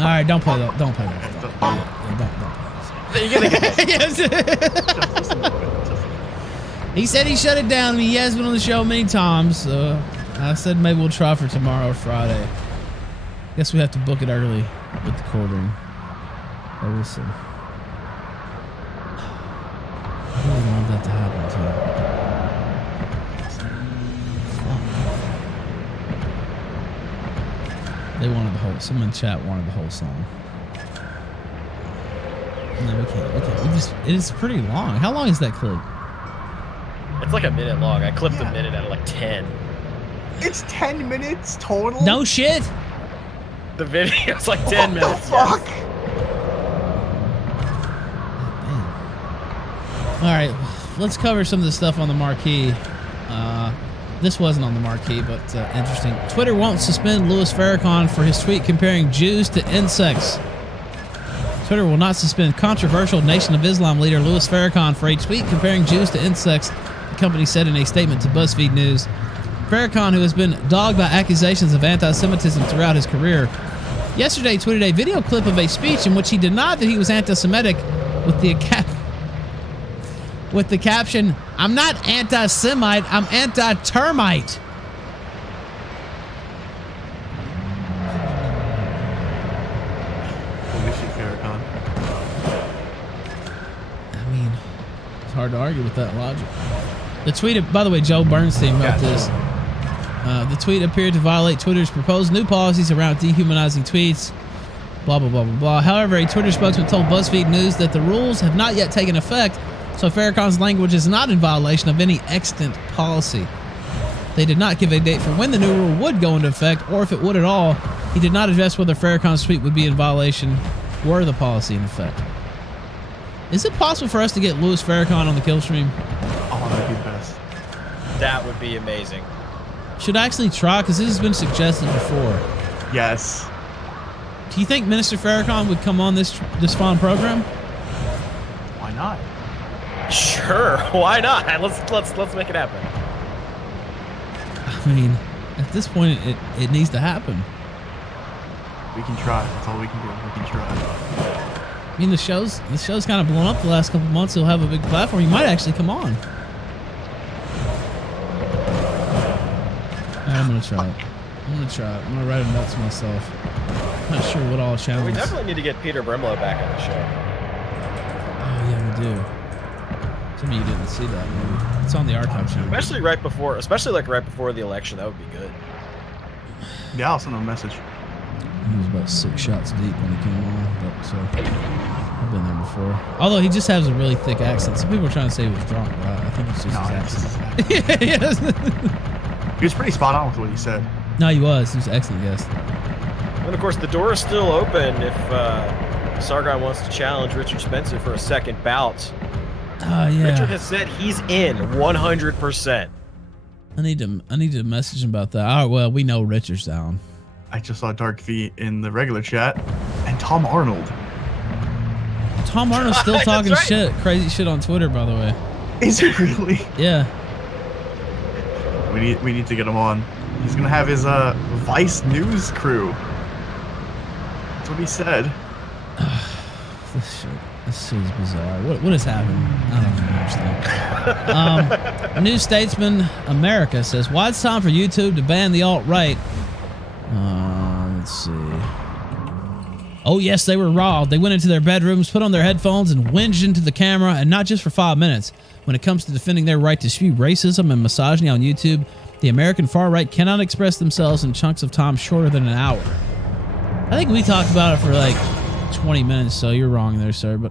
All right, don't play that. Don't play that. Don't. You're gonna get Yes. He said he shut it down. I mean, he has been on the show many times. I said maybe we'll try for tomorrow or Friday. Guess we have to book it early with the quartering. But we'll see. I really want that to happen too. They wanted the whole. Someone in chat wanted the whole song. No, we can't. We just. It is pretty long. How long is that clip? It's like a minute long. I clipped a minute out of like 10. It's 10 minutes total? No shit. The video's like 10 minutes. What the fuck? All right, let's cover some of the stuff on the marquee. This wasn't on the marquee, but interesting. Twitter won't suspend Louis Farrakhan for his tweet comparing Jews to insects. Twitter will not suspend controversial Nation of Islam leader Louis Farrakhan for a tweet comparing Jews to insects, the company said in a statement to BuzzFeed News. Farrakhan, who has been dogged by accusations of anti-Semitism throughout his career, yesterday tweeted a video clip of a speech in which he denied that he was anti-Semitic with the caption, "I'm not anti-Semite, I'm anti-termite." I mean, it's hard to argue with that logic. The tweet, by the way, Joe Bernstein wrote this. The tweet appeared to violate Twitter's proposed new policies around dehumanizing tweets. Blah, blah, blah, blah, blah. However, a Twitter spokesman told BuzzFeed News that the rules have not yet taken effect, so Farrakhan's language is not in violation of any extant policy. They did not give a date for when the new rule would go into effect, or if it would at all. He did not address whether Farrakhan's tweet would be in violation were the policy in effect. Is it possible for us to get Louis Farrakhan on the kill stream? Oh, that'd be the best. That would be amazing. Should I actually try? Because this has been suggested before. Yes. Do you think Minister Farrakhan would come on this fun program? Why not? Sure, why not? Let's make it happen. I mean, at this point, it needs to happen. We can try. That's all we can do. We can try. I mean, the show's kind of blown up the last couple months. He'll have a big platform. He might actually come on. All right, I'm gonna try it. I'm gonna write a note to myself. I'm not sure what all channels. We definitely need to get Peter Brimlow back on the show. Oh yeah, we do. Some of you didn't see that maybe. It's on the archive channel. Especially right before the election. That would be good. Yeah, I'll send him a message. He was about 6 shots deep when he came on, but so I've been there before. Although he just has a really thick accent. Some people are trying to say he was drunk, but I think it's just his accent. Yes. He was pretty spot on with what he said. No, he was. He was an excellent guest. And of course, the door is still open if Sargon wants to challenge Richard Spencer for a second bout. Yeah. Richard has said he's in 100%. I need to message him about that. All right, well, we know Richard's down. I just saw Dark V in the regular chat, and Tom Arnold. Tom Arnold's still talking shit, crazy shit on Twitter, by the way. Is he really? Yeah. We need to get him on. He's gonna have his Vice News crew. That's what he said. This shit is bizarre. What is happening? I don't understand. New Statesman America says, why it's time for YouTube to ban the alt-right? Let's see. Oh, yes, they were raw. They went into their bedrooms, put on their headphones, and whinged into the camera, and not just for 5 minutes. When it comes to defending their right to spew racism and misogyny on YouTube, the American far-right cannot express themselves in chunks of time shorter than an hour. I think we talked about it for like 20 minutes, so you're wrong there, sir. But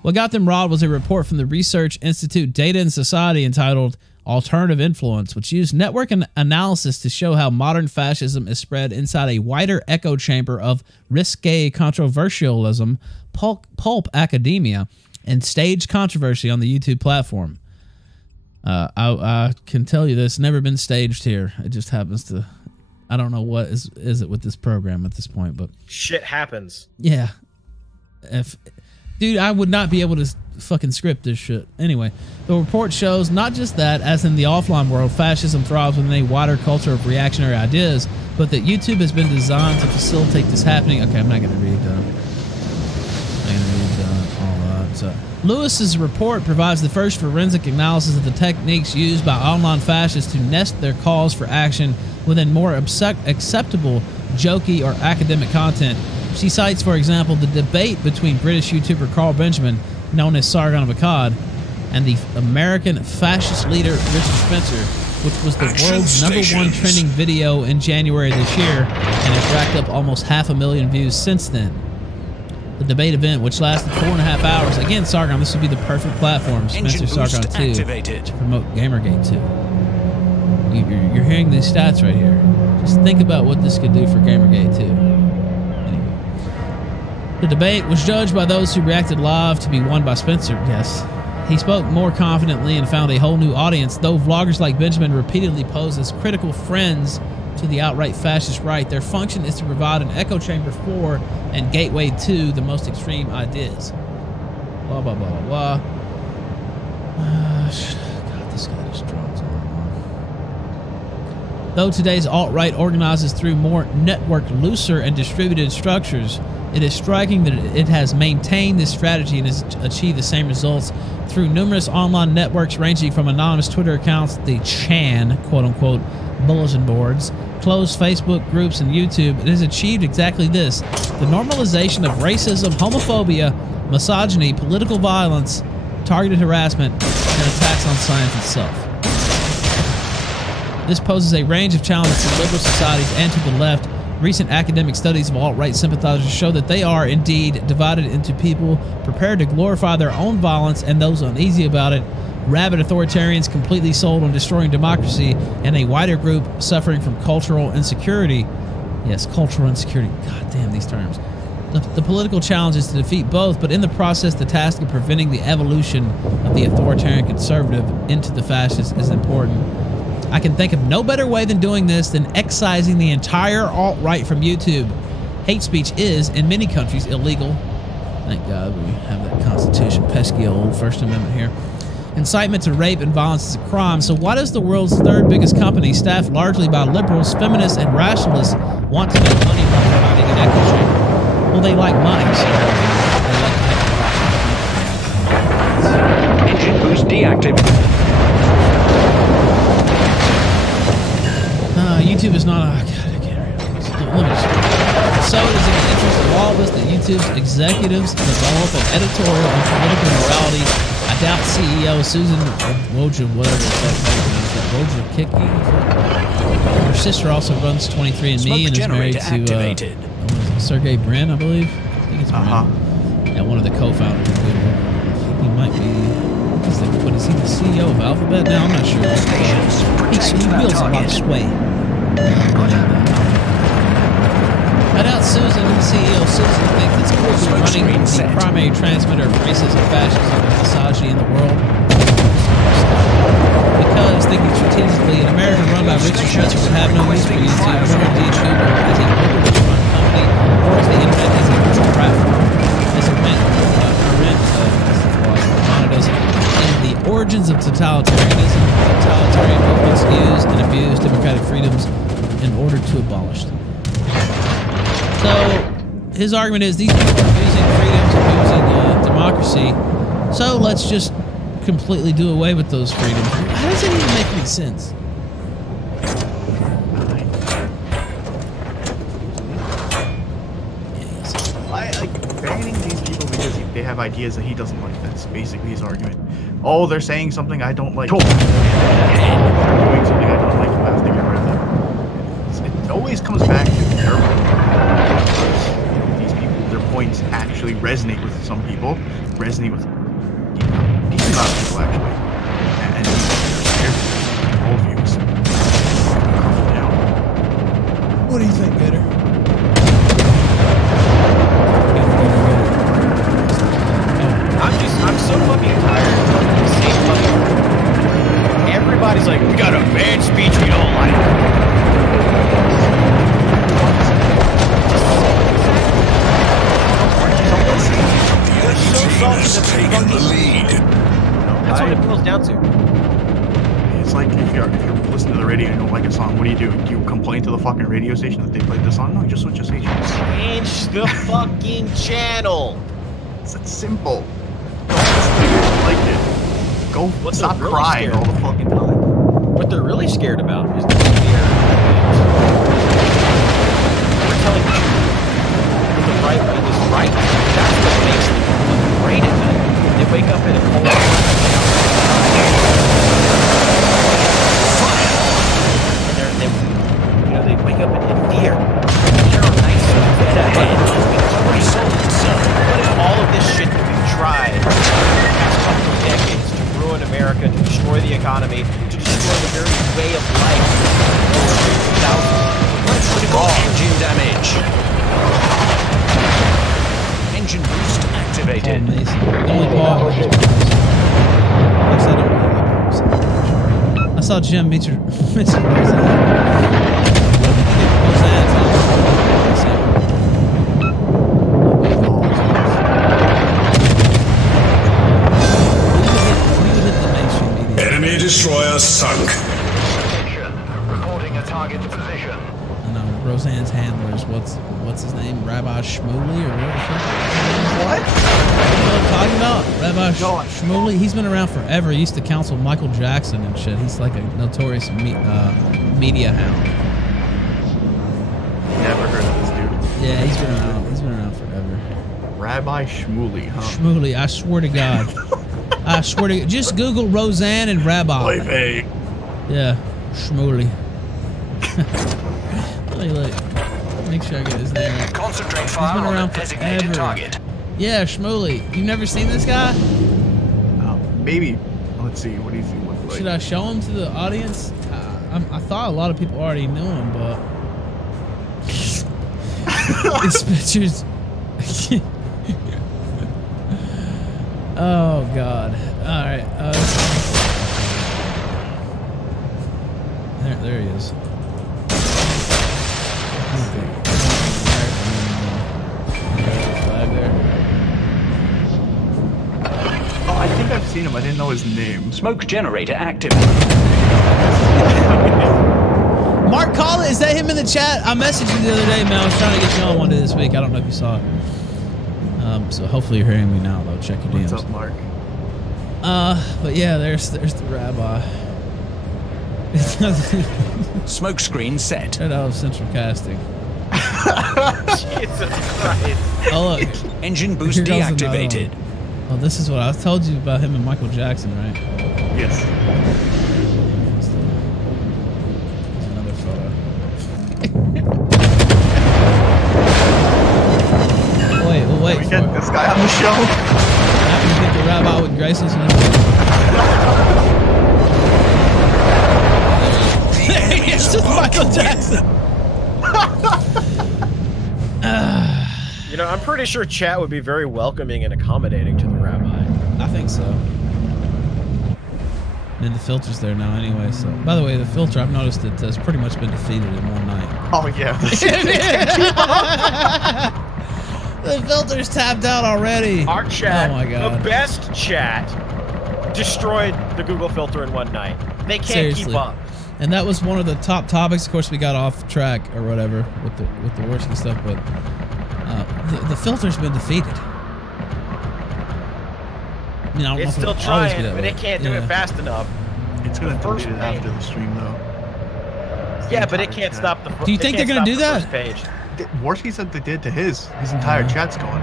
what got them riled was a report from the Research Institute Data and Society entitled Alternative Influence, which used network analysis to show how modern fascism is spread inside a wider echo chamber of risque controversialism, pulp academia, and staged controversy on the YouTube platform. I can tell you this, never been staged here. It just happens to... I don't know what is it with this program at this point, but... Shit happens. Yeah. Dude, I would not be able to fucking script this shit. Anyway, the report shows not just that, as in the offline world, fascism thrives within a wider culture of reactionary ideas, but that YouTube has been designed to facilitate this happening. Okay, I'm not going to read all that. Lewis's report provides the first forensic analysis of the techniques used by online fascists to nest their calls for action within more acceptable, jokey, or academic content. She cites, for example, the debate between British YouTuber Carl Benjamin, known as Sargon of Akkad, and the American fascist leader Richard Spencer, which was the world's #1 trending video in January this year, and has racked up almost 500,000 views since then. The debate event, which lasted 4.5 hours, again, Sargon, this would be the perfect platform, Spencer Sargon 2, to promote Gamergate 2. You're hearing these stats right here. Just think about what this could do for Gamergate 2. Anyway. The debate was judged by those who reacted live to be won by Spencer. Yes. He spoke more confidently and found a whole new audience, though vloggers like Benjamin repeatedly pose as critical friends to the outright fascist right. Their function is to provide an echo chamber for and gateway to the most extreme ideas. Blah, blah, blah, blah, blah. God, this guy just draws on. Though today's alt-right organizes through more networked, looser, and distributed structures, it is striking that it has maintained this strategy and has achieved the same results through numerous online networks ranging from anonymous Twitter accounts, the Chan, quote-unquote, bulletin boards, closed Facebook groups, and YouTube. It has achieved exactly this: the normalization of racism, homophobia, misogyny, political violence, targeted harassment, and attacks on science itself. This poses a range of challenges to liberal societies and to the left. Recent academic studies of alt-right sympathizers show that they are indeed divided into people prepared to glorify their own violence and those uneasy about it, rabid authoritarians completely sold on destroying democracy, and a wider group suffering from cultural insecurity. Yes, cultural insecurity. God damn these terms. The political challenge is to defeat both, but in the process, the task of preventing the evolution of the authoritarian conservative into the fascist is important. I can think of no better way than doing this than excising the entire alt-right from YouTube. Hate speech is, in many countries, illegal. Thank God we have that Constitution, pesky old First Amendment here. Incitement to rape and violence is a crime, so why does the world's third biggest company, staffed largely by liberals, feminists, and rationalists, want to make money by providing an echo chamber? Well, they like money, so they like to make Engine boost deactivated. YouTube is not a... God, I can't read it. So it is in the interest of all of us that YouTube's executives develop an editorial on political morality. I doubt CEO Susan Wojcicki, whatever the fuck Wojcicki. Her sister also runs 23andMe and is married to Sergey Brin, I believe. I think it's Brin. Yeah, one of the co-founders of Twitter. He might be... What is he, the CEO of Alphabet now? I'm not sure. He wields a lot of sway. I doubt Susan, CEO Susan, thinks it's cool to be running the primary transmitter of racism, fascism, and misogyny in the world. Because thinking strategically, an American run by Richard Spencer would have no use for YouTube, nor indeed Google as a global Of course, the internet is a platform. It's a monetization in the origins of totalitarianism. Totalitarian movements use and abuse democratic freedoms in order to abolish them. So his argument is these people are abusing freedoms, abusing democracy. So let's just completely do away with those freedoms. How does that even make any sense? Banning these people because they have ideas that he doesn't like. That's basically his argument. Oh, they're saying something I don't like. They're doing something I don't like. I have to get rid of them. It always comes back to their these people. Their points actually resonate with some people. Resonate with decent amount of people actually. And their worldviews crumble down. What do you think, Gator? I'm so fucking tired of the same fucking. Everybody's like, we got a banned speech we don't like. That's what it boils down to. It's like if you're listening to the radio and you don't like a song, what do? Do you complain to the fucking radio station that they played the song? No, you just switch the station. Change the fucking channel. It's that simple. Don't like it. Go stop really crying all the fucking time. What they're really scared about is the fear. We're telling you that the right wing is right. That's what makes them afraid at night. They wake up in a cold. They wake up in fear. Nice what if all of this shit that we've tried for the past couple of decades to ruin America, to destroy the economy, to destroy the very way of life what's wrong? Engine damage. Engine boost activated. I saw Jim mention Enemy destroyer sunk. Recording a target position. I know Roseanne's handlers. What's his name? Rabbi Shmuley or what? You know what I'm talking about? Rabbi Shmuley. He's been around forever. He used to counsel Michael Jackson and shit. He's like a notorious media hound. Never heard of this dude. Yeah, he's been around. He's been around forever. Rabbi Shmuley, huh? Shmuley. I swear to God. I swear to God. Just Google Roseanne and Rabbi. Yeah, Shmuley. Look. Make sure I get his name right. Concentrate fire He's been around on the designated forever. target. Yeah, Shmuley. You've never seen this guy? Maybe. Let's see. What does he look like? Should I show him to the audience? I thought a lot of people already knew him, but these pictures. Oh God! All right. There he is. Oh, I think I've seen him. I didn't know his name. Smoke generator active. Mark Collins, is that him in the chat? I messaged you the other day, man. I was trying to get you on one day this week. I don't know if you saw it. So hopefully you're hearing me now, though. Check your DMs. What's up, Mark? But yeah, there's the rabbi. Smoke screen set. Right out of Central Casting. Jesus Christ. Oh look. Engine boost deactivated. Oh, this is what I told you about him and Michael Jackson, right? Yes. Another photo. We'll wait we for get it. this guy on the show. Now we get the rabbi with Grace's and it's just Michael Jackson. You know, I'm pretty sure chat would be very welcoming and accommodating to the rabbi. I think so. And the filter's there now anyway. So, by the way, the filter I've noticed it has pretty much been defeated in one night. Oh yeah. The filter's tapped out already. Our chat, oh my God. the best chat, destroyed the Google filter in one night. They can't Seriously. keep up. And that was one of the top topics. Of course, we got off track or whatever with the Warships stuff, but the filter's been defeated. I mean, I don't know It's if still it'll always be trying, that but way. it can't do it fast enough. It's gonna The delete first it after page. the stream though. Yeah, but it can't stop the. Do you think they're gonna do that? Page. Warsky said they did to his entire chat's gone.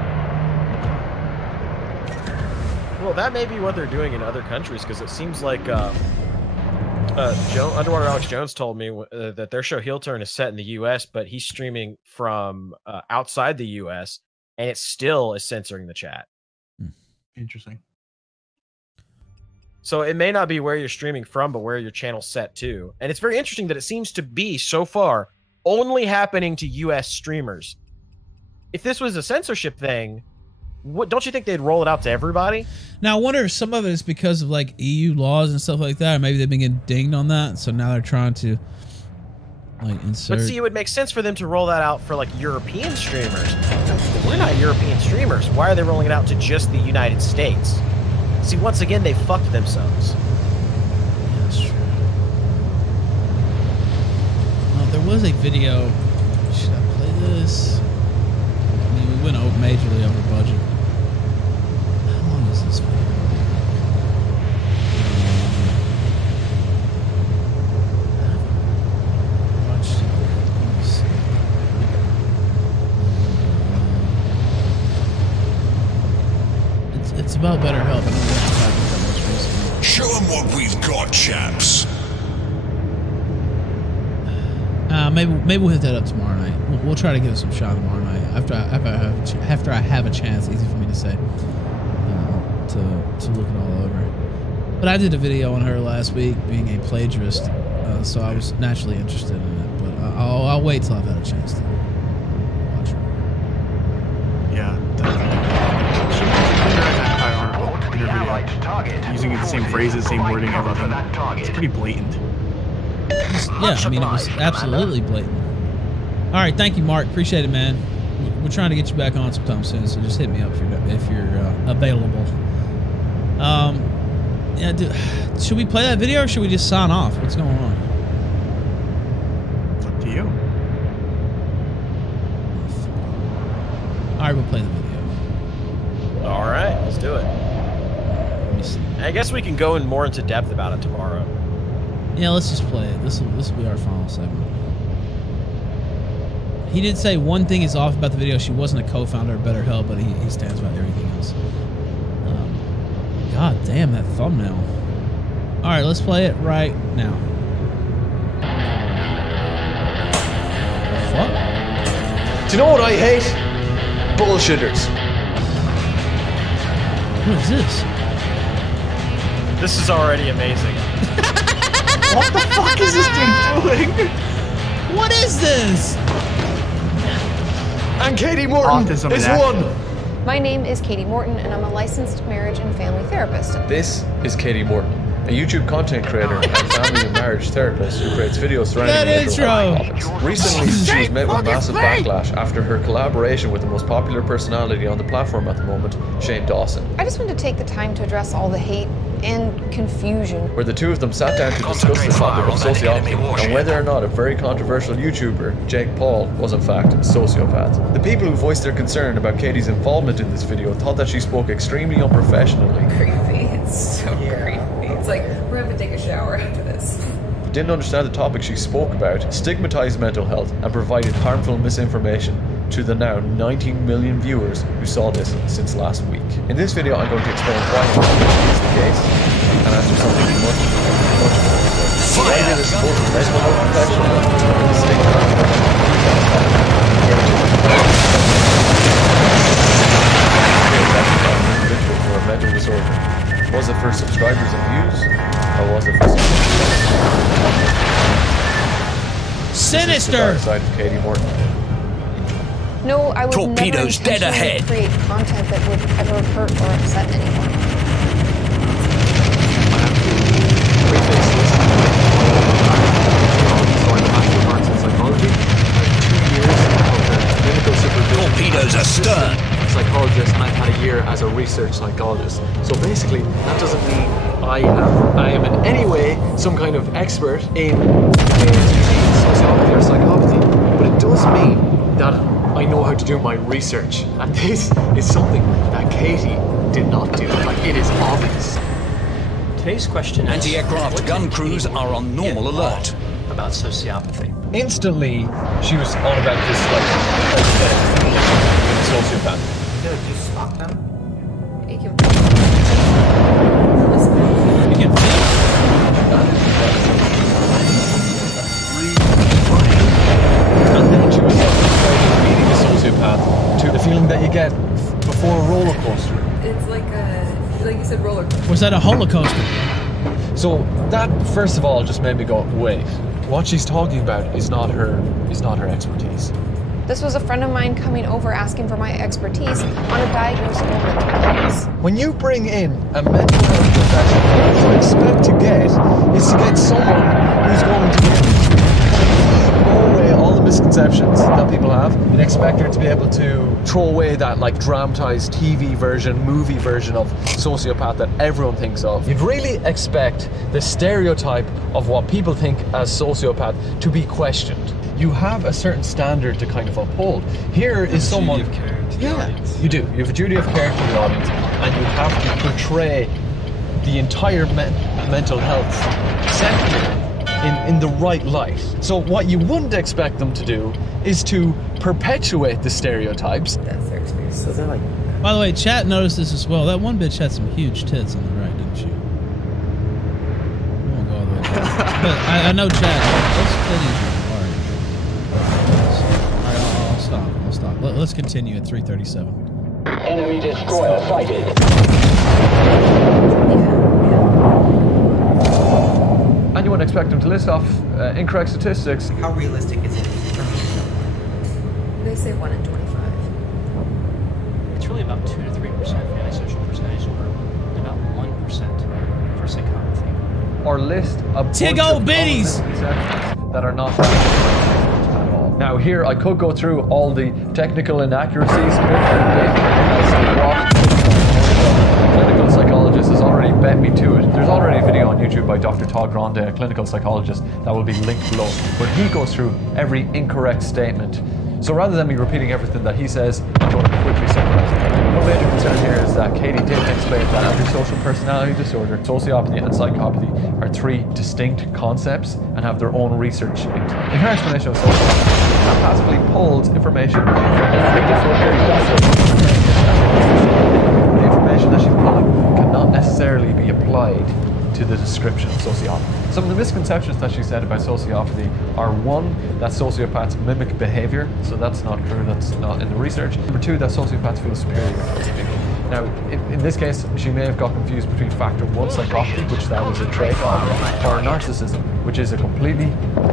Well, that may be what they're doing in other countries because it seems like Underwater Alex Jones told me that their show Heel Turn is set in the U.S., but he's streaming from outside the U.S. and it still is censoring the chat. Interesting. So it may not be where you're streaming from, but where your channel's set to. And it's very interesting that it seems to be, so far, only happening to U.S. streamers. If this was a censorship thing, don't you think they'd roll it out to everybody? Now, I wonder if some of it is because of like EU laws and stuff like that, or maybe they've been getting dinged on that, so now they're trying to like insert. But see, it would make sense for them to roll that out for like European streamers. We're not European streamers. Why are they rolling it out to just the United States? See, once again, they fucked themselves. Yeah, that's true. There was a video. Should I play this? I mean, we went majorly over budget. How long is this video? Watch. Let me see. It's about better help. I don't know what happened that much recently. Show them what we've got, chaps. Maybe we'll hit that up tomorrow night. We'll try to give it some shot tomorrow night after I have a chance. Easy for me to say. To look it all over. But I did a video on her last week, being a plagiarist, so I was naturally interested in it. But I'll wait till I've had a chance to watch her. Yeah. Using the same phrases, same wording, everything. It's pretty blatant. Yeah, I mean, it was absolutely blatant. All right, thank you, Mark. Appreciate it, man. We're trying to get you back on sometime soon, so just hit me up if you're available. Yeah, should we play that video or should we just sign off? What's going on? It's up to you. All right, we'll play the video. All right, let's do it. Let me see. I guess we can go in more into depth about it tomorrow. Yeah, let's just play it. This will be our final segment. He did say one thing is off about the video. She wasn't a co-founder of BetterHelp, but he stands by everything else. God damn, that thumbnail. All right, let's play it right now. What? Do you know what I hate? Bullshitters. What is this? This is already amazing. What the fuck is this dude doing? What is this? And Katie Morton Autism is in action. one. My name is Katie Morton, and I'm a licensed marriage and family therapist. This is Katie Morton, a YouTube content creator and family and marriage therapist who creates videos surrounding That mental intro. health topics. Recently, she was met with massive backlash after her collaboration with the most popular personality on the platform at the moment, Shane Dawson, I just wanted to take the time to address all the hate and confusion. where the two of them sat down to discuss the topic of sociopathy and whether or not a very controversial YouTuber, Jake Paul, was in fact a sociopath. The people who voiced their concern about Katie's involvement in this video thought that she spoke extremely unprofessionally, Creepy. It's so creepy. It's like, we're gonna have to take a shower after this. but didn't understand the topic she spoke about, stigmatized mental health, and provided harmful misinformation to the now 19 million viewers who saw this since last week. In this video, I'm going to explain why this is the case, and answer something much more. Why did it support mental health professionals and the stigma individual for a mental disorder? Was it for subscribers and views, or was it for Sinister. the dark side of Katie Morton? No, I would Torpedoes never dead ahead. intentionally create content that would ever hurt or upset anyone. Stern. Psychologist, and I've had a year as a research psychologist. So basically, that doesn't mean I am in any way some kind of expert in sociopathy or psychopathy, but it does mean that I know how to do my research, and this is something that Katie did not do. Like, it is obvious. Today's question is, Anti-aircraft gun crews are on normal alert. About sociopathy. Instantly, she was on about this, like sociopath. Dude, just stop them. You can. You can And then she was beating a sociopath to the feeling that you get before a roller coaster. It's like you said, roller coaster. Was that a holocaust? So that, first of all, just made me go, wait. What she's talking about is not her expertise. This was a friend of mine coming over asking for my expertise on a diagnosable mental illness. When you bring in a mental health professional, what you expect to get is to get someone who's going to throw away all the misconceptions that people have. You'd expect her to be able to throw away that like dramatized TV version, movie version of sociopath that everyone thinks of. You'd really expect the stereotype of what people think as sociopath to be questioned. You have a certain standard to kind of uphold. Here is someone. Duty of care to the audience. You do. You have a duty of care to the audience, and you have to portray the entire mental health sector in the right light. So what you wouldn't expect them to do is to perpetuate the stereotypes. That's their experience. So they're like. By the way, chat noticed this as well. That one bitch had some huge tits on the right, didn't she? We won't go all the way down. But I know chat. Those titties are large. Alright, I'll stop. Let's continue at 3:37. Enemy destroyer sighted. And you wouldn't expect them to list off incorrect statistics. How realistic is it? They say 1 in 25. It's really about 2 to 3% antisocial personality disorder, and about 1% for psychopathy. Or list a bunch Tiggo of bitties misconceptions that are not at all. Now here I could go through all the technical inaccuracies. Clinical psychologist has already bet me to it. There's already a video on YouTube by Dr. Todd Grande, a clinical psychologist, that will be linked below, where he goes through every incorrect statement. So rather than me repeating everything that he says, I'm going to quickly summarize it. One major concern here is that Katie didn't explain that antisocial personality disorder, sociopathy, and psychopathy are 3 distinct concepts and have their own research into them. In her explanation of sociopathy, she passively pulled information from the 3 different areas. The information that she's pulling cannot necessarily be applied to the description of sociopathy. Some of the misconceptions that she said about sociopathy are 1, that sociopaths mimic behavior, so that's not true, that's not in the research. Number 2, that sociopaths feel superior to other people. Now, in this case, she may have got confused between factor 1, psychopathy, which that was a trait, or narcissism, which is a completely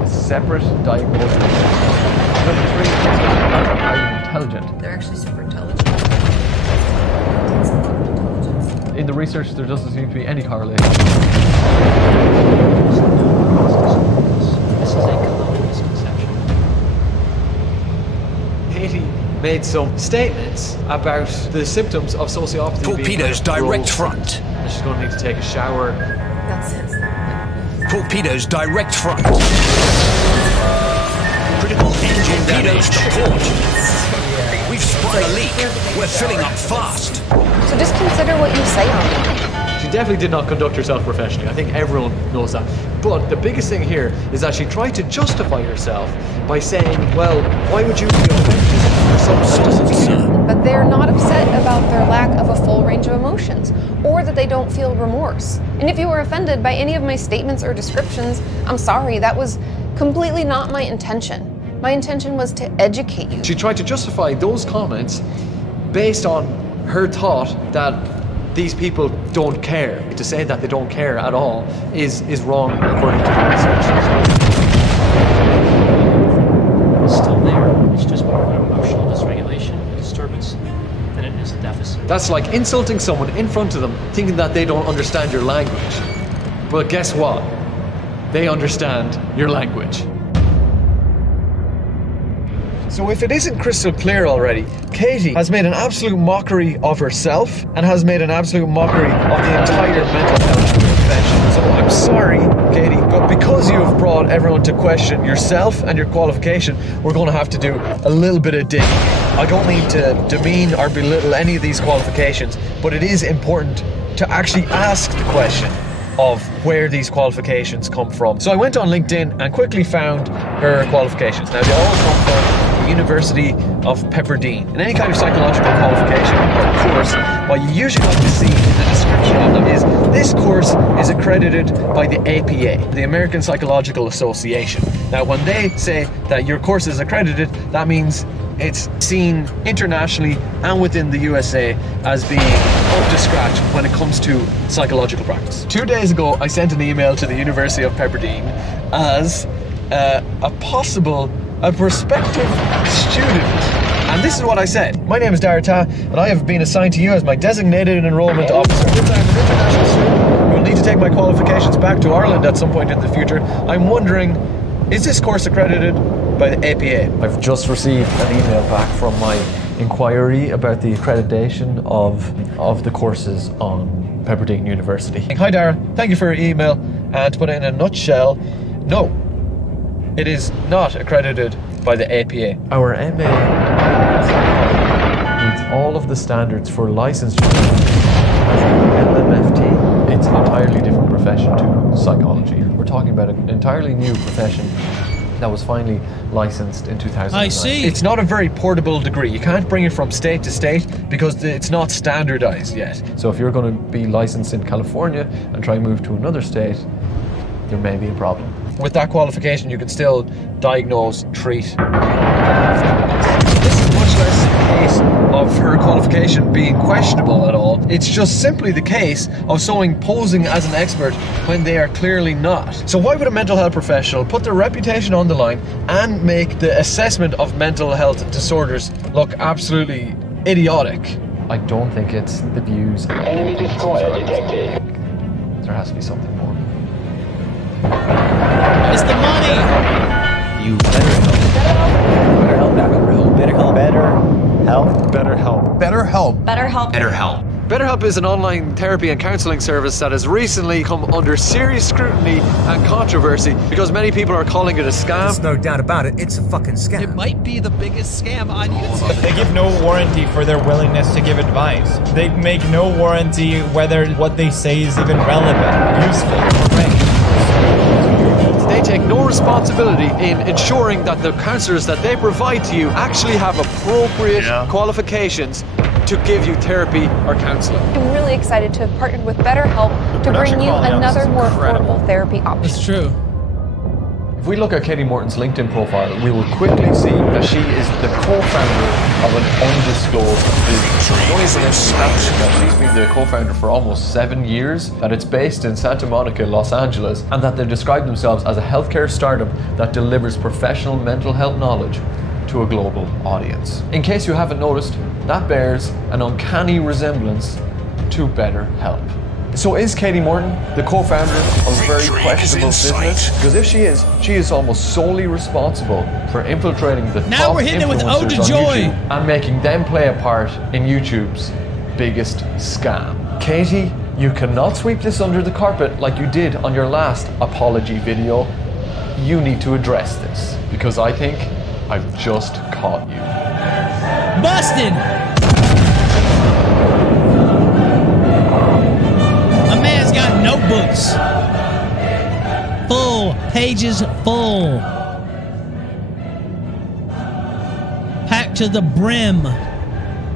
separate diagnosis. Number 3, are highly intelligent. They're actually super intelligent. In the research, there doesn't seem to be any correlation. This is a common misconception. Katie made some statements about the symptoms of sociopathy. Torpedoes direct front. And she's going to need to take a shower. That's it. Torpedoes direct front. Critical engine damage to port. We've sprung a leak. We're filling up fast. So just consider what you say on it. She definitely did not conduct herself professionally. I think everyone knows that. But the biggest thing here is that she tried to justify herself by saying, well, why would you be offended for something that doesn't care? But they're not upset about their lack of a full range of emotions, or that they don't feel remorse. And if you were offended by any of my statements or descriptions, I'm sorry, that was completely not my intention. My intention was to educate you. She tried to justify those comments based on her thought that these people don't care. To say that they don't care at all is wrong according to the research. It's still there. It's just more of an emotional dysregulation, a disturbance, than it is a deficit. That's like insulting someone in front of them, thinking that they don't understand your language. But guess what? They understand your language. So if it isn't crystal clear already, Katie has made an absolute mockery of herself and has made an absolute mockery of the entire mental health profession. So I'm sorry, Katie, but because you have brought everyone to question yourself and your qualification, we're going to have to do a little bit of digging. I don't mean to demean or belittle any of these qualifications, but it is important to actually ask the question of where these qualifications come from. So I went on LinkedIn and quickly found her qualifications. Now, they all come from the University of Pepperdine. In any kind of psychological qualification or course, what you usually like to see in the description of them is this course is accredited by the APA, the American Psychological Association. Now, when they say that your course is accredited, that means it's seen internationally and within the USA as being up to scratch when it comes to psychological practice. 2 days ago, I sent an email to the University of Pepperdine as a prospective student. And this is what I said. My name is Darata, and I have been assigned to you as my designated enrollment officer. Since I'm an international student who will need to take my qualifications back to Ireland at some point in the future, I'm wondering, is this course accredited by the APA? I've just received an email back from my inquiry about the accreditation of the courses on Pepperdine University. Hi Dara, thank you for your email, and to put it in a nutshell, no, it is not accredited by the APA. Our MA meets all of the standards for licensure as an LMFT. It's an entirely different profession to psychology. We're talking about an entirely new profession that was finally licensed in 2009. I see. It's not a very portable degree. You can't bring it from state to state because it's not standardized yet. So if you're going to be licensed in California and try and move to another state, there may be a problem. With that qualification, you can still diagnose, treat. This is much less the case of her qualification being questionable at all. It's just simply the case of someone posing as an expert when they are clearly not. So why would a mental health professional put their reputation on the line and make the assessment of mental health disorders look absolutely idiotic? I don't think it's the views. Enemy destroyer detected. There has to be something more. It's the money! You better help. Better help. Better help. Better help. Better help. Better help. BetterHelp is an online therapy and counselling service that has recently come under serious scrutiny and controversy because many people are calling it a scam. There's no doubt about it, it's a fucking scam. It might be the biggest scam on YouTube. They give no warranty for their willingness to give advice. They make no warranty whether what they say is even relevant, useful, correct. They take no responsibility in ensuring that the counsellors that they provide to you actually have appropriate qualifications to give you therapy or counselling. I'm really excited to have partnered with BetterHelp to bring you another more affordable therapy option. It's true. If we look at Katie Morton's LinkedIn profile, we will quickly see that she is the co-founder of an undisclosed business. It's only been established that she's been the co-founder for almost 7 years, that it's based in Santa Monica, Los Angeles, and that they describe themselves as a healthcare startup that delivers professional mental health knowledge to a global audience. In case you haven't noticed, that bears an uncanny resemblance to BetterHelp. So is Katie Morton the co-founder of a very questionable business? Because if she is almost solely responsible for infiltrating the Now top we're hitting it with influencers Ode to on Joy. YouTube and making them play a part in YouTube's biggest scam. Katie, you cannot sweep this under the carpet like you did on your last apology video. You need to address this, because I think I've just caught you. Busted! A man's got notebooks. Full. Pages full. Packed to the brim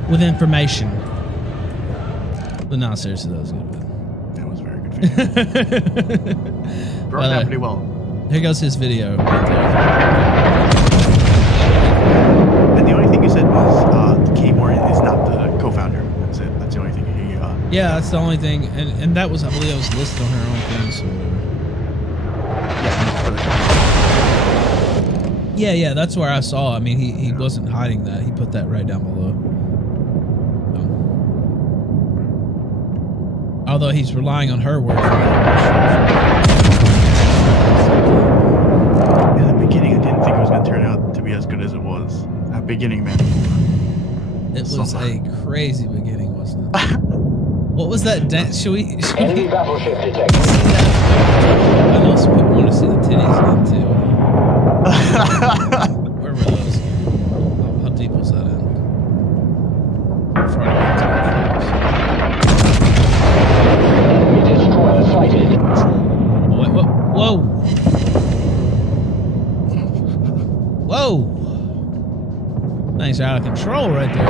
with information. But no, seriously, that was good. That was very good. Broke that pretty well. Here goes his video. And the only thing you said was Katie Morton is not the co-founder. That's it. That's the only thing you Yeah, that's the only thing, and that was, I believe, it was listed on her own thing. So. Yeah, that's where I saw. I mean, he wasn't hiding that. He put that right down below. Although he's relying on her word. In the beginning, I didn't think it was going to turn out to be as good as it was. At the beginning, man. It was a crazy beginning, wasn't it? What was that dance? Should we Enemy battleship detected. I know some people want to see the titties again too. Where were those? How deep was that in? Destroyer sighted. Whoa! Whoa! Things are out of control right there.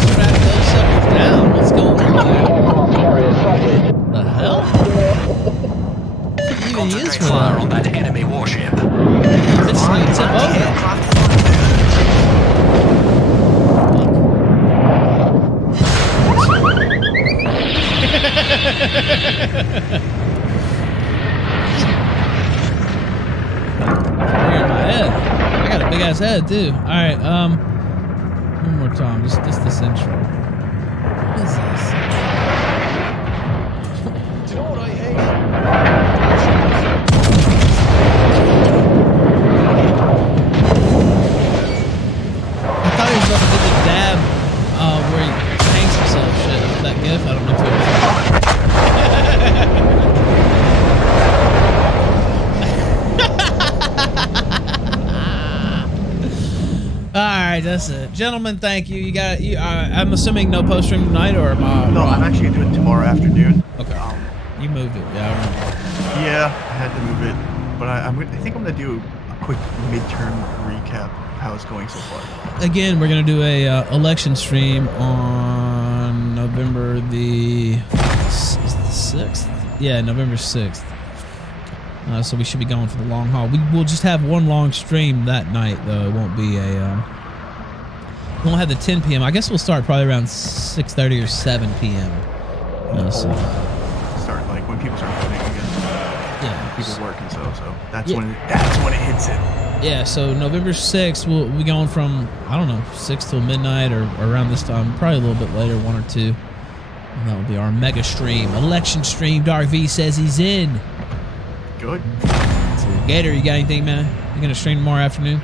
Strap those suckers down. What's going on there? The hell? Concentrate fire on that enemy warship. It's just going to tip over. We're in my head. I got a big ass head too. All right, one more time. Just this intro. What is this? Do you know what I hate? I thought he was about to do the dab where he hangs himself shit. That gif. I don't know if you ever All right, that's it, gentlemen. Thank you. You got you. I'm assuming no post stream tonight, or am I? No, I'm actually gonna do it tomorrow afternoon. Okay. You moved it. Yeah, I remember. Yeah, I had to move it, but I think I'm gonna do a quick midterm recap of how it's going so far. Again, we're gonna do a election stream on November the 6th. Yeah, November 6th. So we should be going for the long haul. We'll just have one long stream that night, though. It won't be a. We won't have the 10 p.m. I guess we'll start probably around 6:30 or 7 p.m. Start like when people start voting again. Yeah, people work and so that's when it hits it. Yeah, so November 6th, we'll be going from, I don't know, 6 till midnight or around this time, probably a little bit later, 1 or 2. And that will be our mega stream, election stream. Dark V says he's in. Good. So, Gator, you got anything, man? You gonna stream tomorrow afternoon?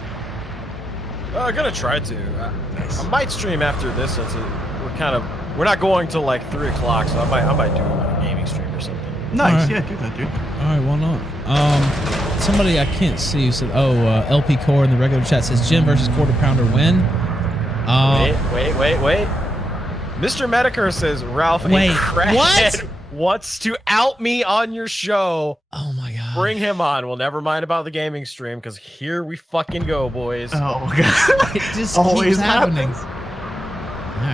I'm gonna try to. I might stream after this since we're not going till like 3 o'clock, so I might do a gaming stream or something. Nice, yeah, do that, dude. All right, why not? Somebody I can't see who said, LP Core in the regular chat says Jim versus Quarter Pounder win. Wait. Mr. Medicare says Ralph Wait, a crackhead what? wants to out me on your show. Oh my god. Bring him on. Well, never mind about the gaming stream, because here we fucking go, boys. Oh god. It just always keeps happening. Happens.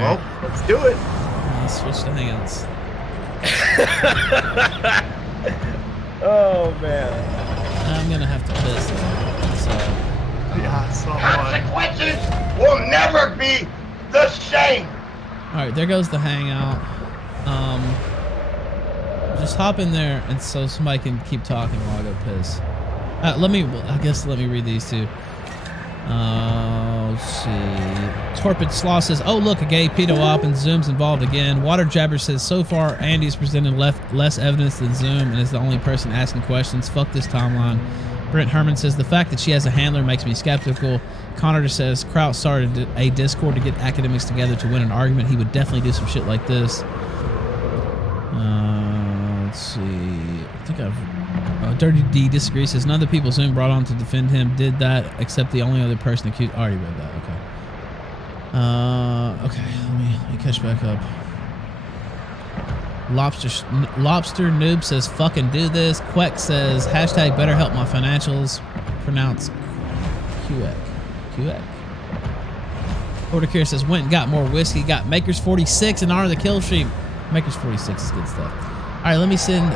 Well, let's do it. Let's switch to Hangouts. Oh man. I'm gonna have to piss though. So, yeah, so consequences will never be the same. Alright, there goes the Hangout. Just hop in there and so somebody can keep talking while I go piss. Let me read these two. Let's see. Torpid Slaw says, oh look, a gay pedo op and Zoom's involved again. Water Jabber says, so far Andy's presented less evidence than Zoom and is the only person asking questions. Fuck this timeline. Brent Herman says, the fact that she has a handler makes me skeptical. Connor just says, Kraut started a Discord to get academics together to win an argument. He would definitely do some shit like this. Let's see. I think Dirty D disagrees. Says, none of the people Zoom brought on to defend him did that, except the only other person accused. I already read that. Okay. Okay, let me catch back up. Lobster Noob says, fucking do this. Queck says, hashtag better help my financials. Pronounce QX. Porter says, went and got more whiskey. Got Makers 46 in honor of the kill stream. Makers 46 is good stuff. All right, let me send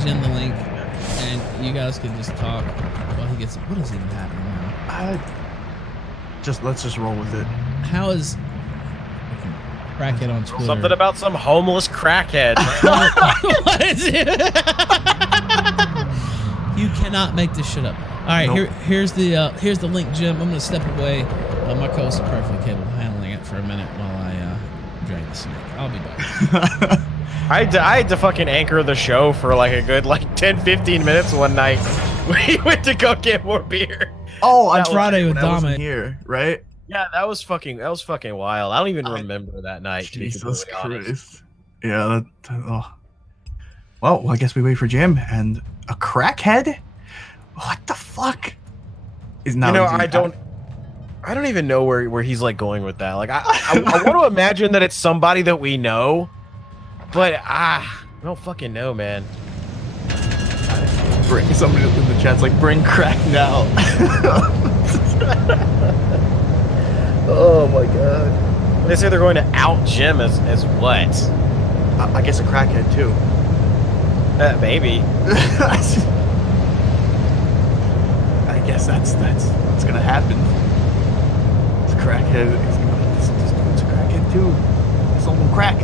Jen the link, and you guys can just talk while he gets. What is even happening now? Let's just roll with it. How is crackhead on Twitter? Something about some homeless crackhead. What is it? You cannot make this shit up. All right, nope. here's the link, Jim. I'm gonna step away. My co-host is perfectly capable of handling it for a minute while I drain the snake. I'll be back. I had to fucking anchor the show for like a good 10-15 minutes one night. We went to go get more beer, Oh, on Friday with when I wasn't Dame. here, right? Yeah, that was fucking wild. I don't even remember that night. Jesus to be completely honest. Christ. Yeah. Well, I guess we wait for Jim and a crackhead. What the fuck? Is now? You know, I don't even know where he's like going with that. Like, I want to imagine that it's somebody that we know, but I don't fucking know, man. Bring somebody in the chat's like, bring crack now. Oh my god. They say they're going to out Jim as what? I guess a crackhead too. Maybe. I guess that's what's gonna happen. It's a crackhead. He's gonna be like, this dude's a crackhead too. I sold him crack.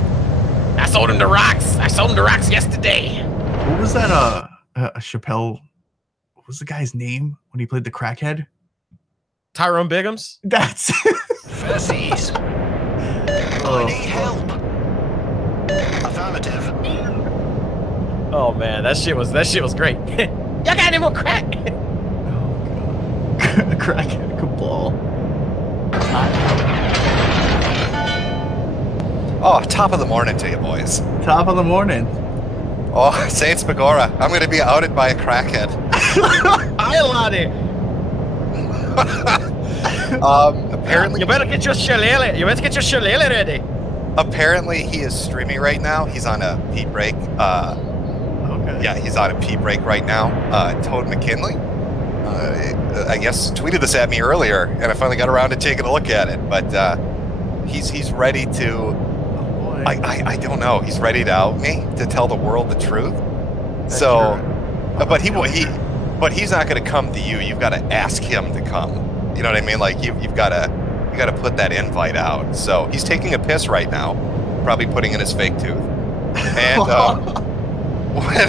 I sold him to rocks. I sold him to rocks yesterday. What was that? Chappelle. What was the guy's name when he played the crackhead? Tyrone Biggums. That's. Versies. I need help. Affirmative. Oh man, that shit was great. Y'all got any more crack? Crackhead cabal. Oh, top of the morning to you, boys. Top of the morning. Oh, Saints Begorra, I'm going to be outed by a crackhead. Hi, laddie. Apparently, you better get your shillelagh. You better get your shillelagh ready. Apparently, he is streaming right now. He's on a pee break. Okay. Yeah, he's on a pee break right now. Toad McKinley, I guess, tweeted this at me earlier, and I finally got around to taking a look at it. But he's ready to. I don't know. He's ready to out me, to tell the world the truth. That's so, true. but he's not going to come to you. You've got to ask him to come. You know what I mean? Like you've got to put that invite out. So he's taking a piss right now, probably putting in his fake tooth. And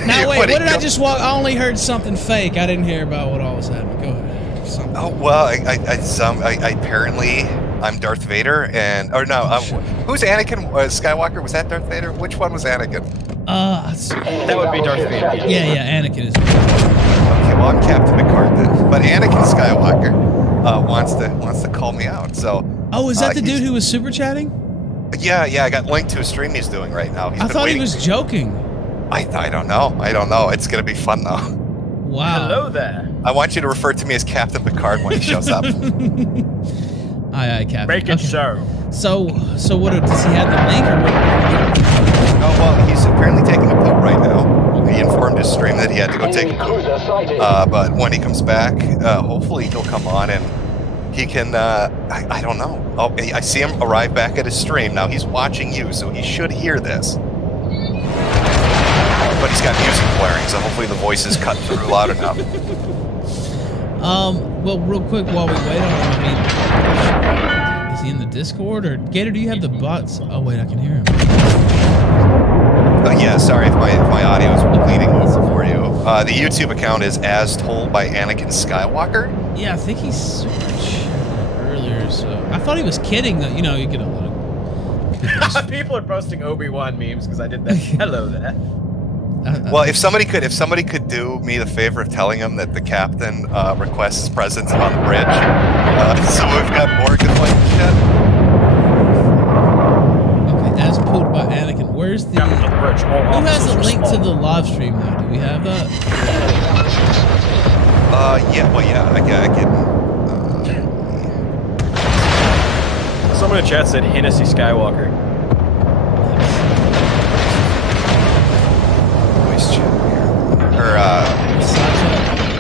now wait, what did I just walk? I only heard something fake. I didn't hear about what all was happening. Go ahead. Something. Oh well, I apparently I'm Darth Vader, and or no, who's Anakin Skywalker? Was that Darth Vader? Which one was Anakin? That would be Darth Vader. Yeah, Anakin is. Okay, well I'm Captain Picard then, but Anakin Skywalker wants to call me out. So. Oh, is that the dude who was super chatting? Yeah, I got linked to a stream he's doing right now. I thought he was joking. I don't know. It's gonna be fun though. Wow. Hello there. I want you to refer to me as Captain Picard when he shows up. Aye, Captain. Make it so. So what? Does he have the link or what? Oh well, he's apparently taking a poop right now. He informed his stream that he had to go take a poop. But when he comes back, hopefully he'll come on and he can. I don't know. Oh, I see him arrive back at his stream now. He's watching you, so he should hear this. But he's got music blaring, so hopefully the voice is cut through loud enough. Well, real quick while we wait on him, I mean, is he in the Discord or Gator? Do you have the bots? Oh wait, I can hear him. Yeah, sorry if my audio is bleeding over for you. The YouTube account is As Told by Anakin Skywalker. Yeah, I think he's super chatted earlier. So I thought he was kidding. That you get a lot of people are posting Obi-Wan memes because I did that. Hello there. Well, if somebody could do me the favor of telling him that the captain requests his presence on the bridge, so we've got Morgan like shit. Okay, as put by Anakin. Where's the? Who has a link to the live stream now? Do we have that? Yeah. Well, yeah. I can. Someone in chat said Hennessy Skywalker.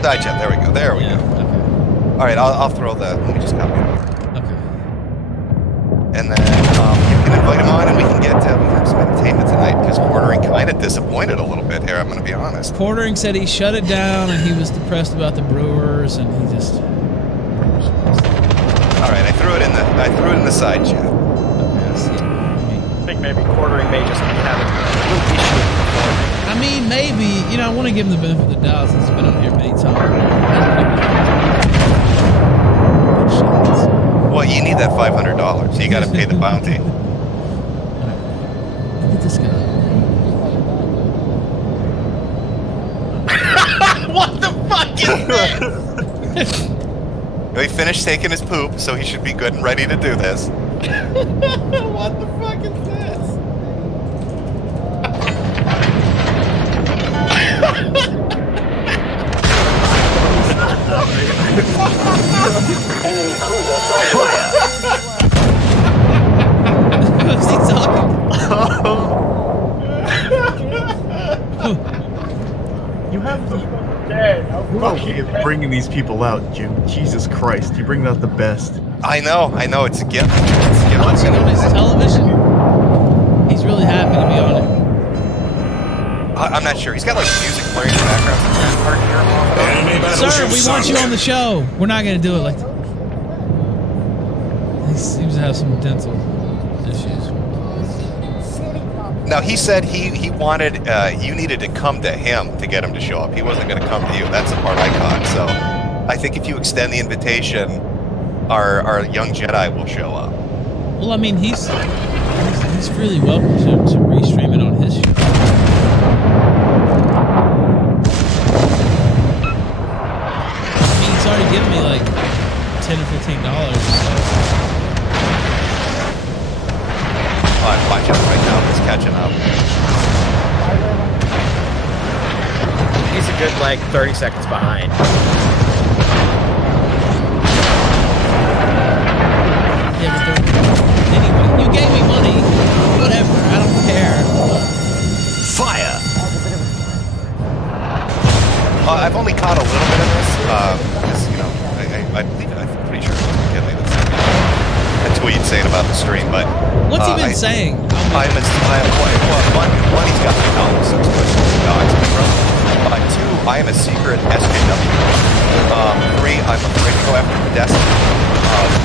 Side chat. There we go. There we go. Okay. All right, I'll throw the. Let me just copy it. Okay. And then you can invite him on, and we can have some entertainment tonight. Because Quartering kind of disappointed a little bit here. I'm going to be honest. Quartering said he shut it down, and he was depressed about the Brewers, and he just. All right, I threw it in the side chat. I think maybe Quartering may just be having a little issue. I mean, maybe, I want to give him the benefit of the doubt since he's been on here many times. Well, you need that $500, so you got to pay the bounty. Look at this guy. What the fuck is this? He finished taking his poop, so he should be good and ready to do this. What the fuck is this? What's he talking? You have to. Who is bringing these people out, Jim? Jesus Christ, you bring out the best. I know, it's a gift. Watching on his television, he's really happy to be on it. I'm not sure. He's got like music playing in the background. Sir, we want you on the show. We're not going to do it like that. He seems to have some dental issues. No, he said he wanted, you needed to come to him to get him to show up. He wasn't going to come to you. That's the part I caught. So I think if you extend the invitation, our young Jedi will show up. Well, I mean, he's freely welcome to restream it on his show. I mean, he's already given me like $10 or $15. So. Watch out right now. He's catching up. He's a good like 30 seconds behind. Yeah, but anyway, you gave me money. Whatever, I don't care. Fire. I've only caught a little bit of this. You know, I believe I'm pretty sure it was McKinley that sent me a tweet saying about the stream. But what's he been saying? One, he's got me knowledge, so it's dogs. Two, I am a secret SJW. Three, I'm afraid to go after Destiny.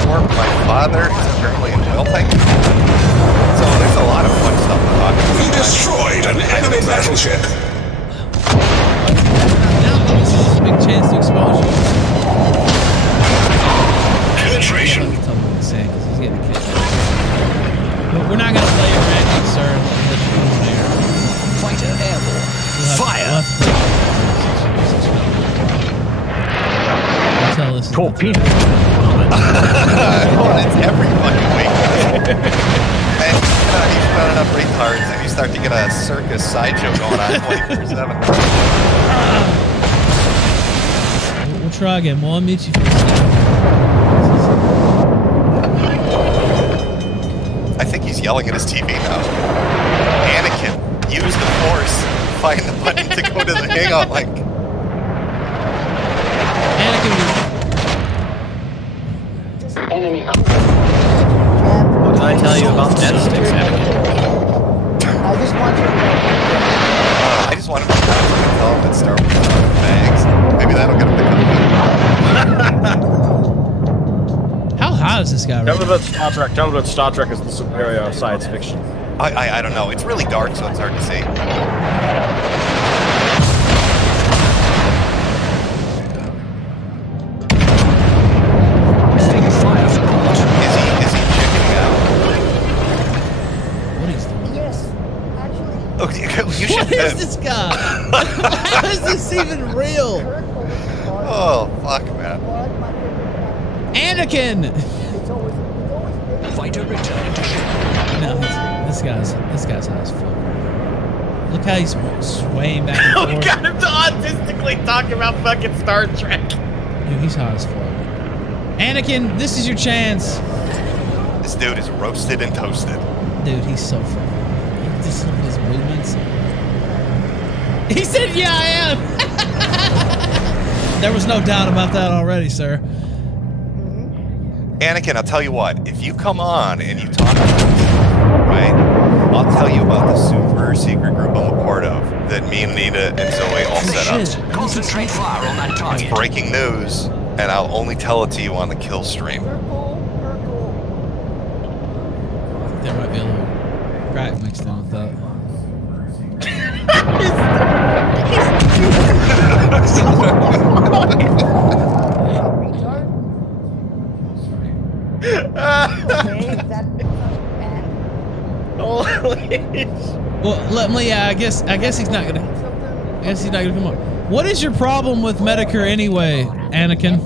Four, my father is apparently in oil tank. So there's a lot of fun stuff to talk about. You destroyed an enemy battleship. Now this is a big chance to expose you. Penetration. Tell him what he's saying because he's getting kicked out. We're not going to play your ranking, sir, unless you come on air. Fighter airborne. Fire. Torpedo. It's every fucking week. And you run enough retards and you start to get a circus sideshow going on 24/7. We'll try again. We'll unmute you for a second. I think he's yelling at his TV now. Anakin, use the Force. Find the button to go to the hangout link. Anakin. Enemy. What did I tell you about death sticks, Anakin? I just want him to come to the film and start with bags. Maybe that'll get him to come. How high is this guy right Tell me about Star Trek. Tell me about Star Trek as the superior science fiction. I don't know. It's really dark, so it's hard to see. You should, what is this guy? How is this even real? Oh, fuck, man. Anakin! Fighter return to ship. No, this guy's high as fuck. Look how he's swaying back and forth. Got him to autistically talking about fucking Star Trek. Dude, he's high as fuck. Anakin, this is your chance. This dude is roasted and toasted. Dude, he's so fucking. Just look at his movements. He said, yeah, I am. There was no doubt about that already, sir. Anakin, I'll tell you what. If you come on and you talk about this, right, I'll tell you about the super secret group I'm a part of that me and Anita and Zoe all set up. Concentrate fire on that target. It's breaking news, and I'll only tell it to you on the kill stream. There might be a little crack mixed in with that. Well, yeah, I guess he's not gonna. I guess he's not gonna come on. What is your problem with Medicare anyway, Anakin?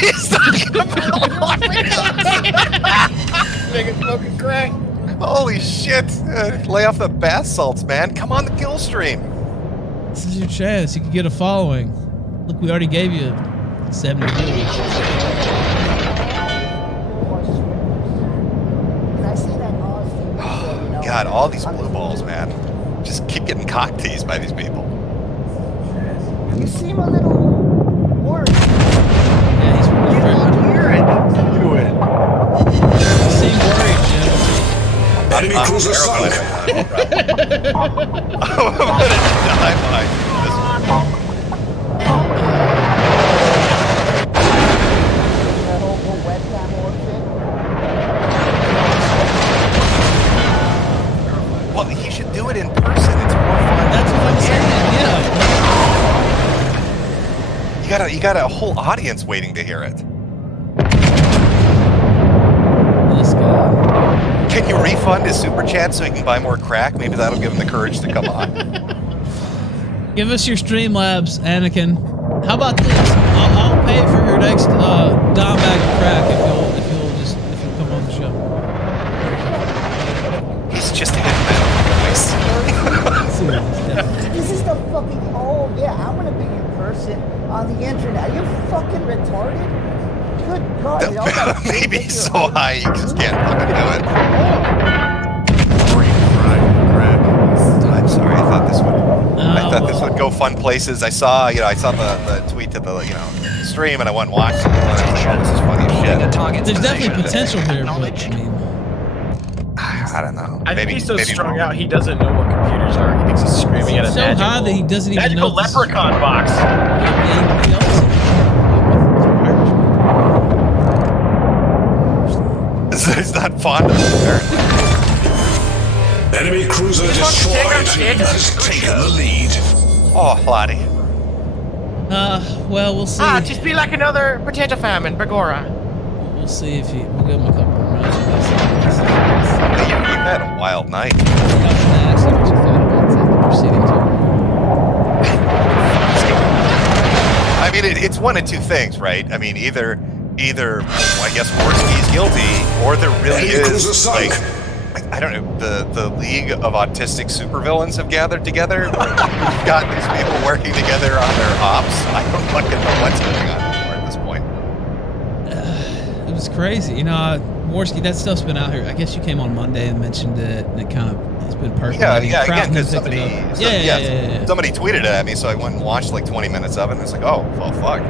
He's talking about Make it smoking crack. Holy shit! Lay off the bath salts, man. Come on the kill stream. This is your chance. You can get a following. Look, we already gave you 70 views. God, all these blue balls, man. Just keep getting cock teased by these people. You seem a little worried. Yeah, he's worried. Do it. You seem worried, Jim. Enemy cruiser sunk. I'm gonna die behind this. Well, he should do it in person. It's more fun. That's what I'm saying. Yeah. You got a whole audience waiting to hear it. This guy. Can you refund his super chat so he can buy more crack? Maybe that'll give him the courage to come on. Give us your Streamlabs, Anakin. How about this? I'll pay for your next Dom bag of crack if you'll come on the show. He's just hitting that This is the fucking yeah, I'm gonna be in person on the internet. Are you fucking retarded? Good God. Maybe he's so high you just can't fucking do it. I'm sorry, I thought this would go fun places. I saw the tweet to the stream and I went and watched it. Oh, this is funny as shit. There's definitely potential here, but I mean, I don't know. I think he's so strung out he doesn't know what computers are. He thinks he's screaming at a so high that he doesn't even know. Magical leprechaun box. It's not fond of it. Enemy cruiser destroyed. Has taken the lead. Oh, Lottie. Well, we'll see. Just be like another potato famine, Bagora. We'll see if we'll give him a couple more rounds. You've had a wild night. I mean, it's one of two things, right? I mean, either I guess Warships guilty, or there really is like I don't know, the League of Autistic Supervillains have gathered together. We've got these people working together on their ops. I don't fucking know what's going on anymore at this point. It was crazy, Warski. That stuff's been out here. I guess you came on Monday and mentioned it, and it kind of has been percolating. Yeah, again, because somebody tweeted it at me, so I went and watched like 20 minutes of it, and it's like, oh, well, fuck.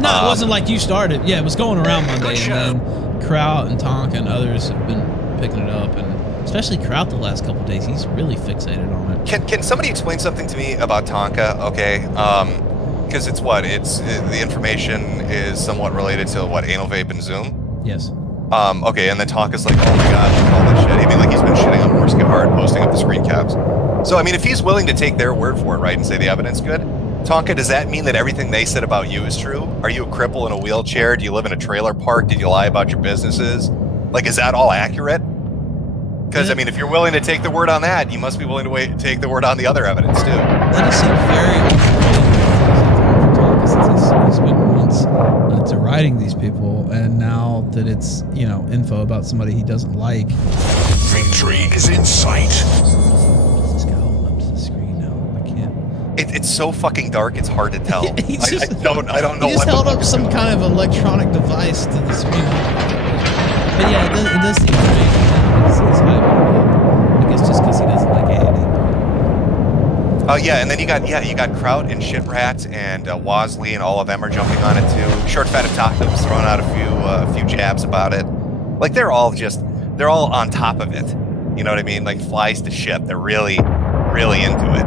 No, it wasn't like you started. Yeah, it was going around Monday, and then Kraut and Tonka and others have been picking it up, and especially Kraut the last couple of days. He's really fixated on it. Can somebody explain something to me about Tonka? Okay, because it's the information is somewhat related to anal vape and Zoom. Yes. Okay, and then Tonka's like, oh my god, look at all that shit. I mean, like he's been shitting on Warski hard, posting up the screen caps. So I mean, if he's willing to take their word for it, right, and say the evidence good. Tonka, does that mean that everything they said about you is true? Are you a cripple in a wheelchair? Do you live in a trailer park? Did you lie about your businesses? Like, is that all accurate? Because, I mean, if you're willing to take the word on that, you must be willing to take the word on the other evidence, too. That just seems very unfamiliar since he's spent months deriding these people, and now that it's, info about somebody he doesn't like. Victory is in sight. It's so fucking dark, it's hard to tell. I don't know what. He just held up some kind of electronic device to the screen. But yeah, it does seem strange. He's hyping. I guess just because he doesn't like Andy. Oh yeah, and then you got Kraut and Shitrat and Wasley and all of them are jumping on it too. Short Fat Attackham's throwing out a few jabs about it. Like they're all on top of it. You know what I mean? Like flies to shit. They're really, really into it.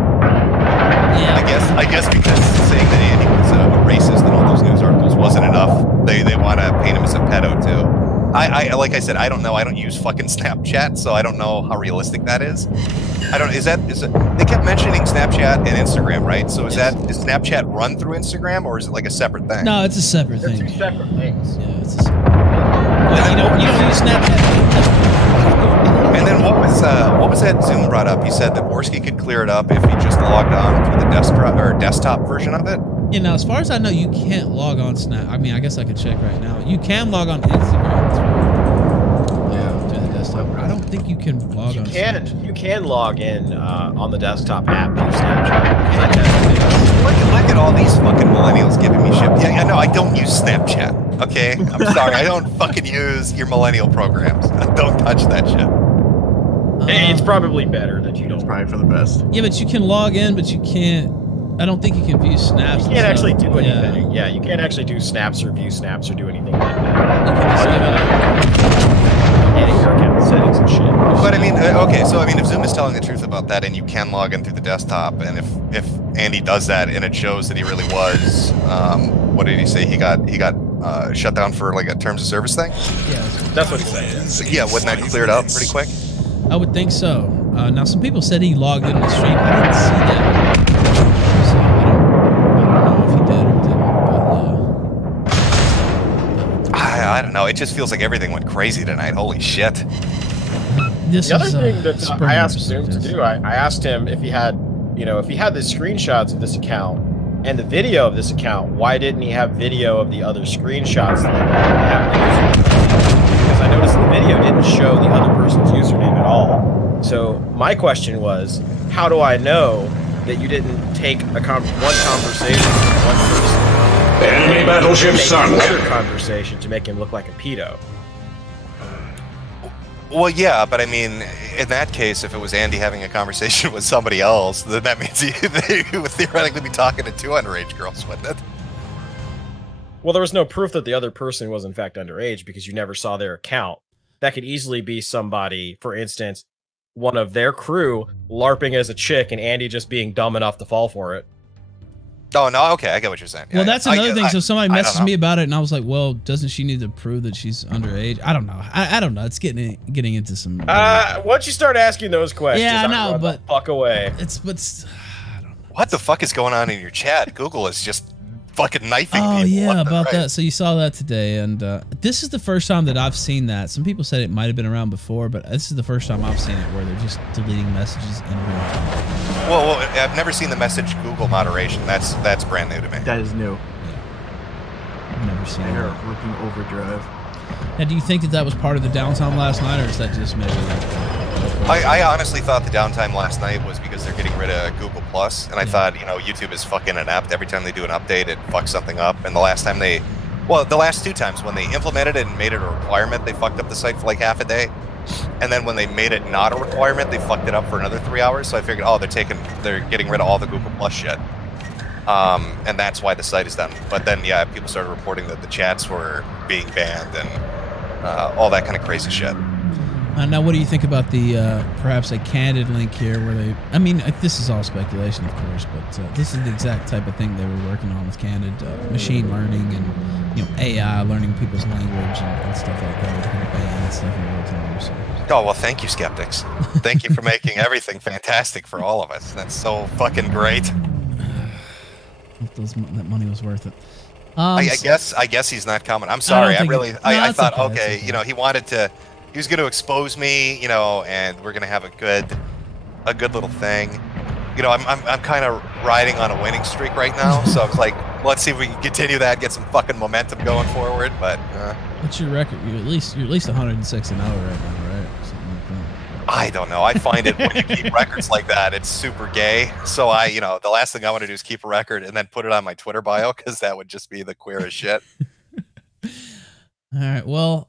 Yeah. I guess because saying that Andy was a racist in all those news articles wasn't enough. They want to paint him as a pedo too. I like I said, I don't know. I don't use fucking Snapchat, so I don't know how realistic that is. I don't. Is it? They kept mentioning Snapchat and Instagram, right? So is Snapchat run through Instagram, or is it like a separate thing? No, it's a separate thing. They're two separate things. Yeah, it's a separate. Well, you don't use Snapchat. And then what was that Zoom brought up? He said that Worski could clear it up if he just logged on through the desktop version of it. You know, as far as I know, you can't log on Snap. I mean, I guess I could check right now. You can log on Instagram through the desktop. I don't think you can log on. You can log in on the desktop app through Snapchat. Look at all these fucking millennials giving me shit. Yeah, no, I don't use Snapchat. Okay, I'm sorry, I don't fucking use your millennial programs. Don't touch that shit. It's probably better that you don't. It's probably for the best. Yeah, but you can log in, but you can't. I don't think you can view snaps. You can't actually do anything. Yeah, you can't actually do snaps or view snaps or do anything like that. Adding your account settings and shit. But I mean, okay, so I mean, if Zoom is telling the truth about that, and you can log in through the desktop, and if Andy does that, and it shows that he really was, what did he say? He got shut down for like a terms of service thing. Yeah, that's what he said. Yeah. So, yeah, wouldn't that clear it up pretty quick? I would think so. Now, some people said he logged in the stream. I didn't see that. So I don't know if he did or didn't, but I don't know. It just feels like everything went crazy tonight. Holy shit. The other thing that I asked Zoom to do, I asked him if he had, if he had the screenshots of this account and the video of this account, why didn't he have video of the other screenshots that happened? Because I noticed the video didn't show the other person's username at all. So my question was, how do I know that you didn't take one conversation with one person? Enemy battleship sunk. Another conversation to make him look like a pedo. Well, yeah, but I mean, in that case, if it was Andy having a conversation with somebody else, then that means he would theoretically be talking to 2 underage girls, wouldn't it? Well, there was no proof that the other person was in fact underage because you never saw their account. That could easily be somebody, for instance, one of their crew LARPing as a chick and Andy just being dumb enough to fall for it. Oh, no, okay, I get what you're saying. Well, that's another thing. So somebody messaged me about it, and I was like, well, doesn't she need to prove that she's underage? I don't know. I don't know. It's getting into some... Once you start asking those questions, yeah, I I'm know, run but... the fuck away. What the fuck is going on in your chat? Google is just fucking knifing people. Oh, yeah, left and about right. that. So you saw that today, and this is the first time that I've seen that. Some people said it might have been around before, but this is the first time I've seen it where they're just deleting messages in real time. Well, I've never seen the message Google moderation. That's brand new to me. That is new. I've never seen They're that. working overdrive. Now, do you think that was part of the downtime last night, or is that just maybe... I honestly thought the downtime last night was because they're getting rid of Google Plus, and I thought, YouTube is fucking inept. Every time they do an update, it fucks something up. And the last 2 times when they implemented it and made it a requirement, they fucked up the site for like half a day. And then when they made it not a requirement, they fucked it up for another 3 hours. So I figured, oh, they're getting rid of all the Google Plus shit. And that's why the site is done. But then, yeah, people started reporting that the chats were being banned and all that kind of crazy shit. Now, what do you think about the perhaps a candid link here where they... I mean, this is all speculation, of course, but this is the exact type of thing they were working on with candid machine learning and, AI learning people's language and stuff like that. They're going to ban stuff in real time. So. Oh, well, thank you, skeptics. Thank you for making everything fantastic for all of us. That's so fucking great. That money was worth it. I guess he's not coming. I'm sorry. I thought, okay, he wanted to... He was going to expose me, and we're going to have a good little thing. I'm kind of riding on a winning streak right now, so I was like, let's see if we can continue that, get some fucking momentum going forward. But what's your record? You're at least 106-0 right now, right? Something like that. I don't know. I find it when you keep records like that, it's super gay. So the last thing I want to do is keep a record and then put it on my Twitter bio because that would just be the queerest shit. All right. Well,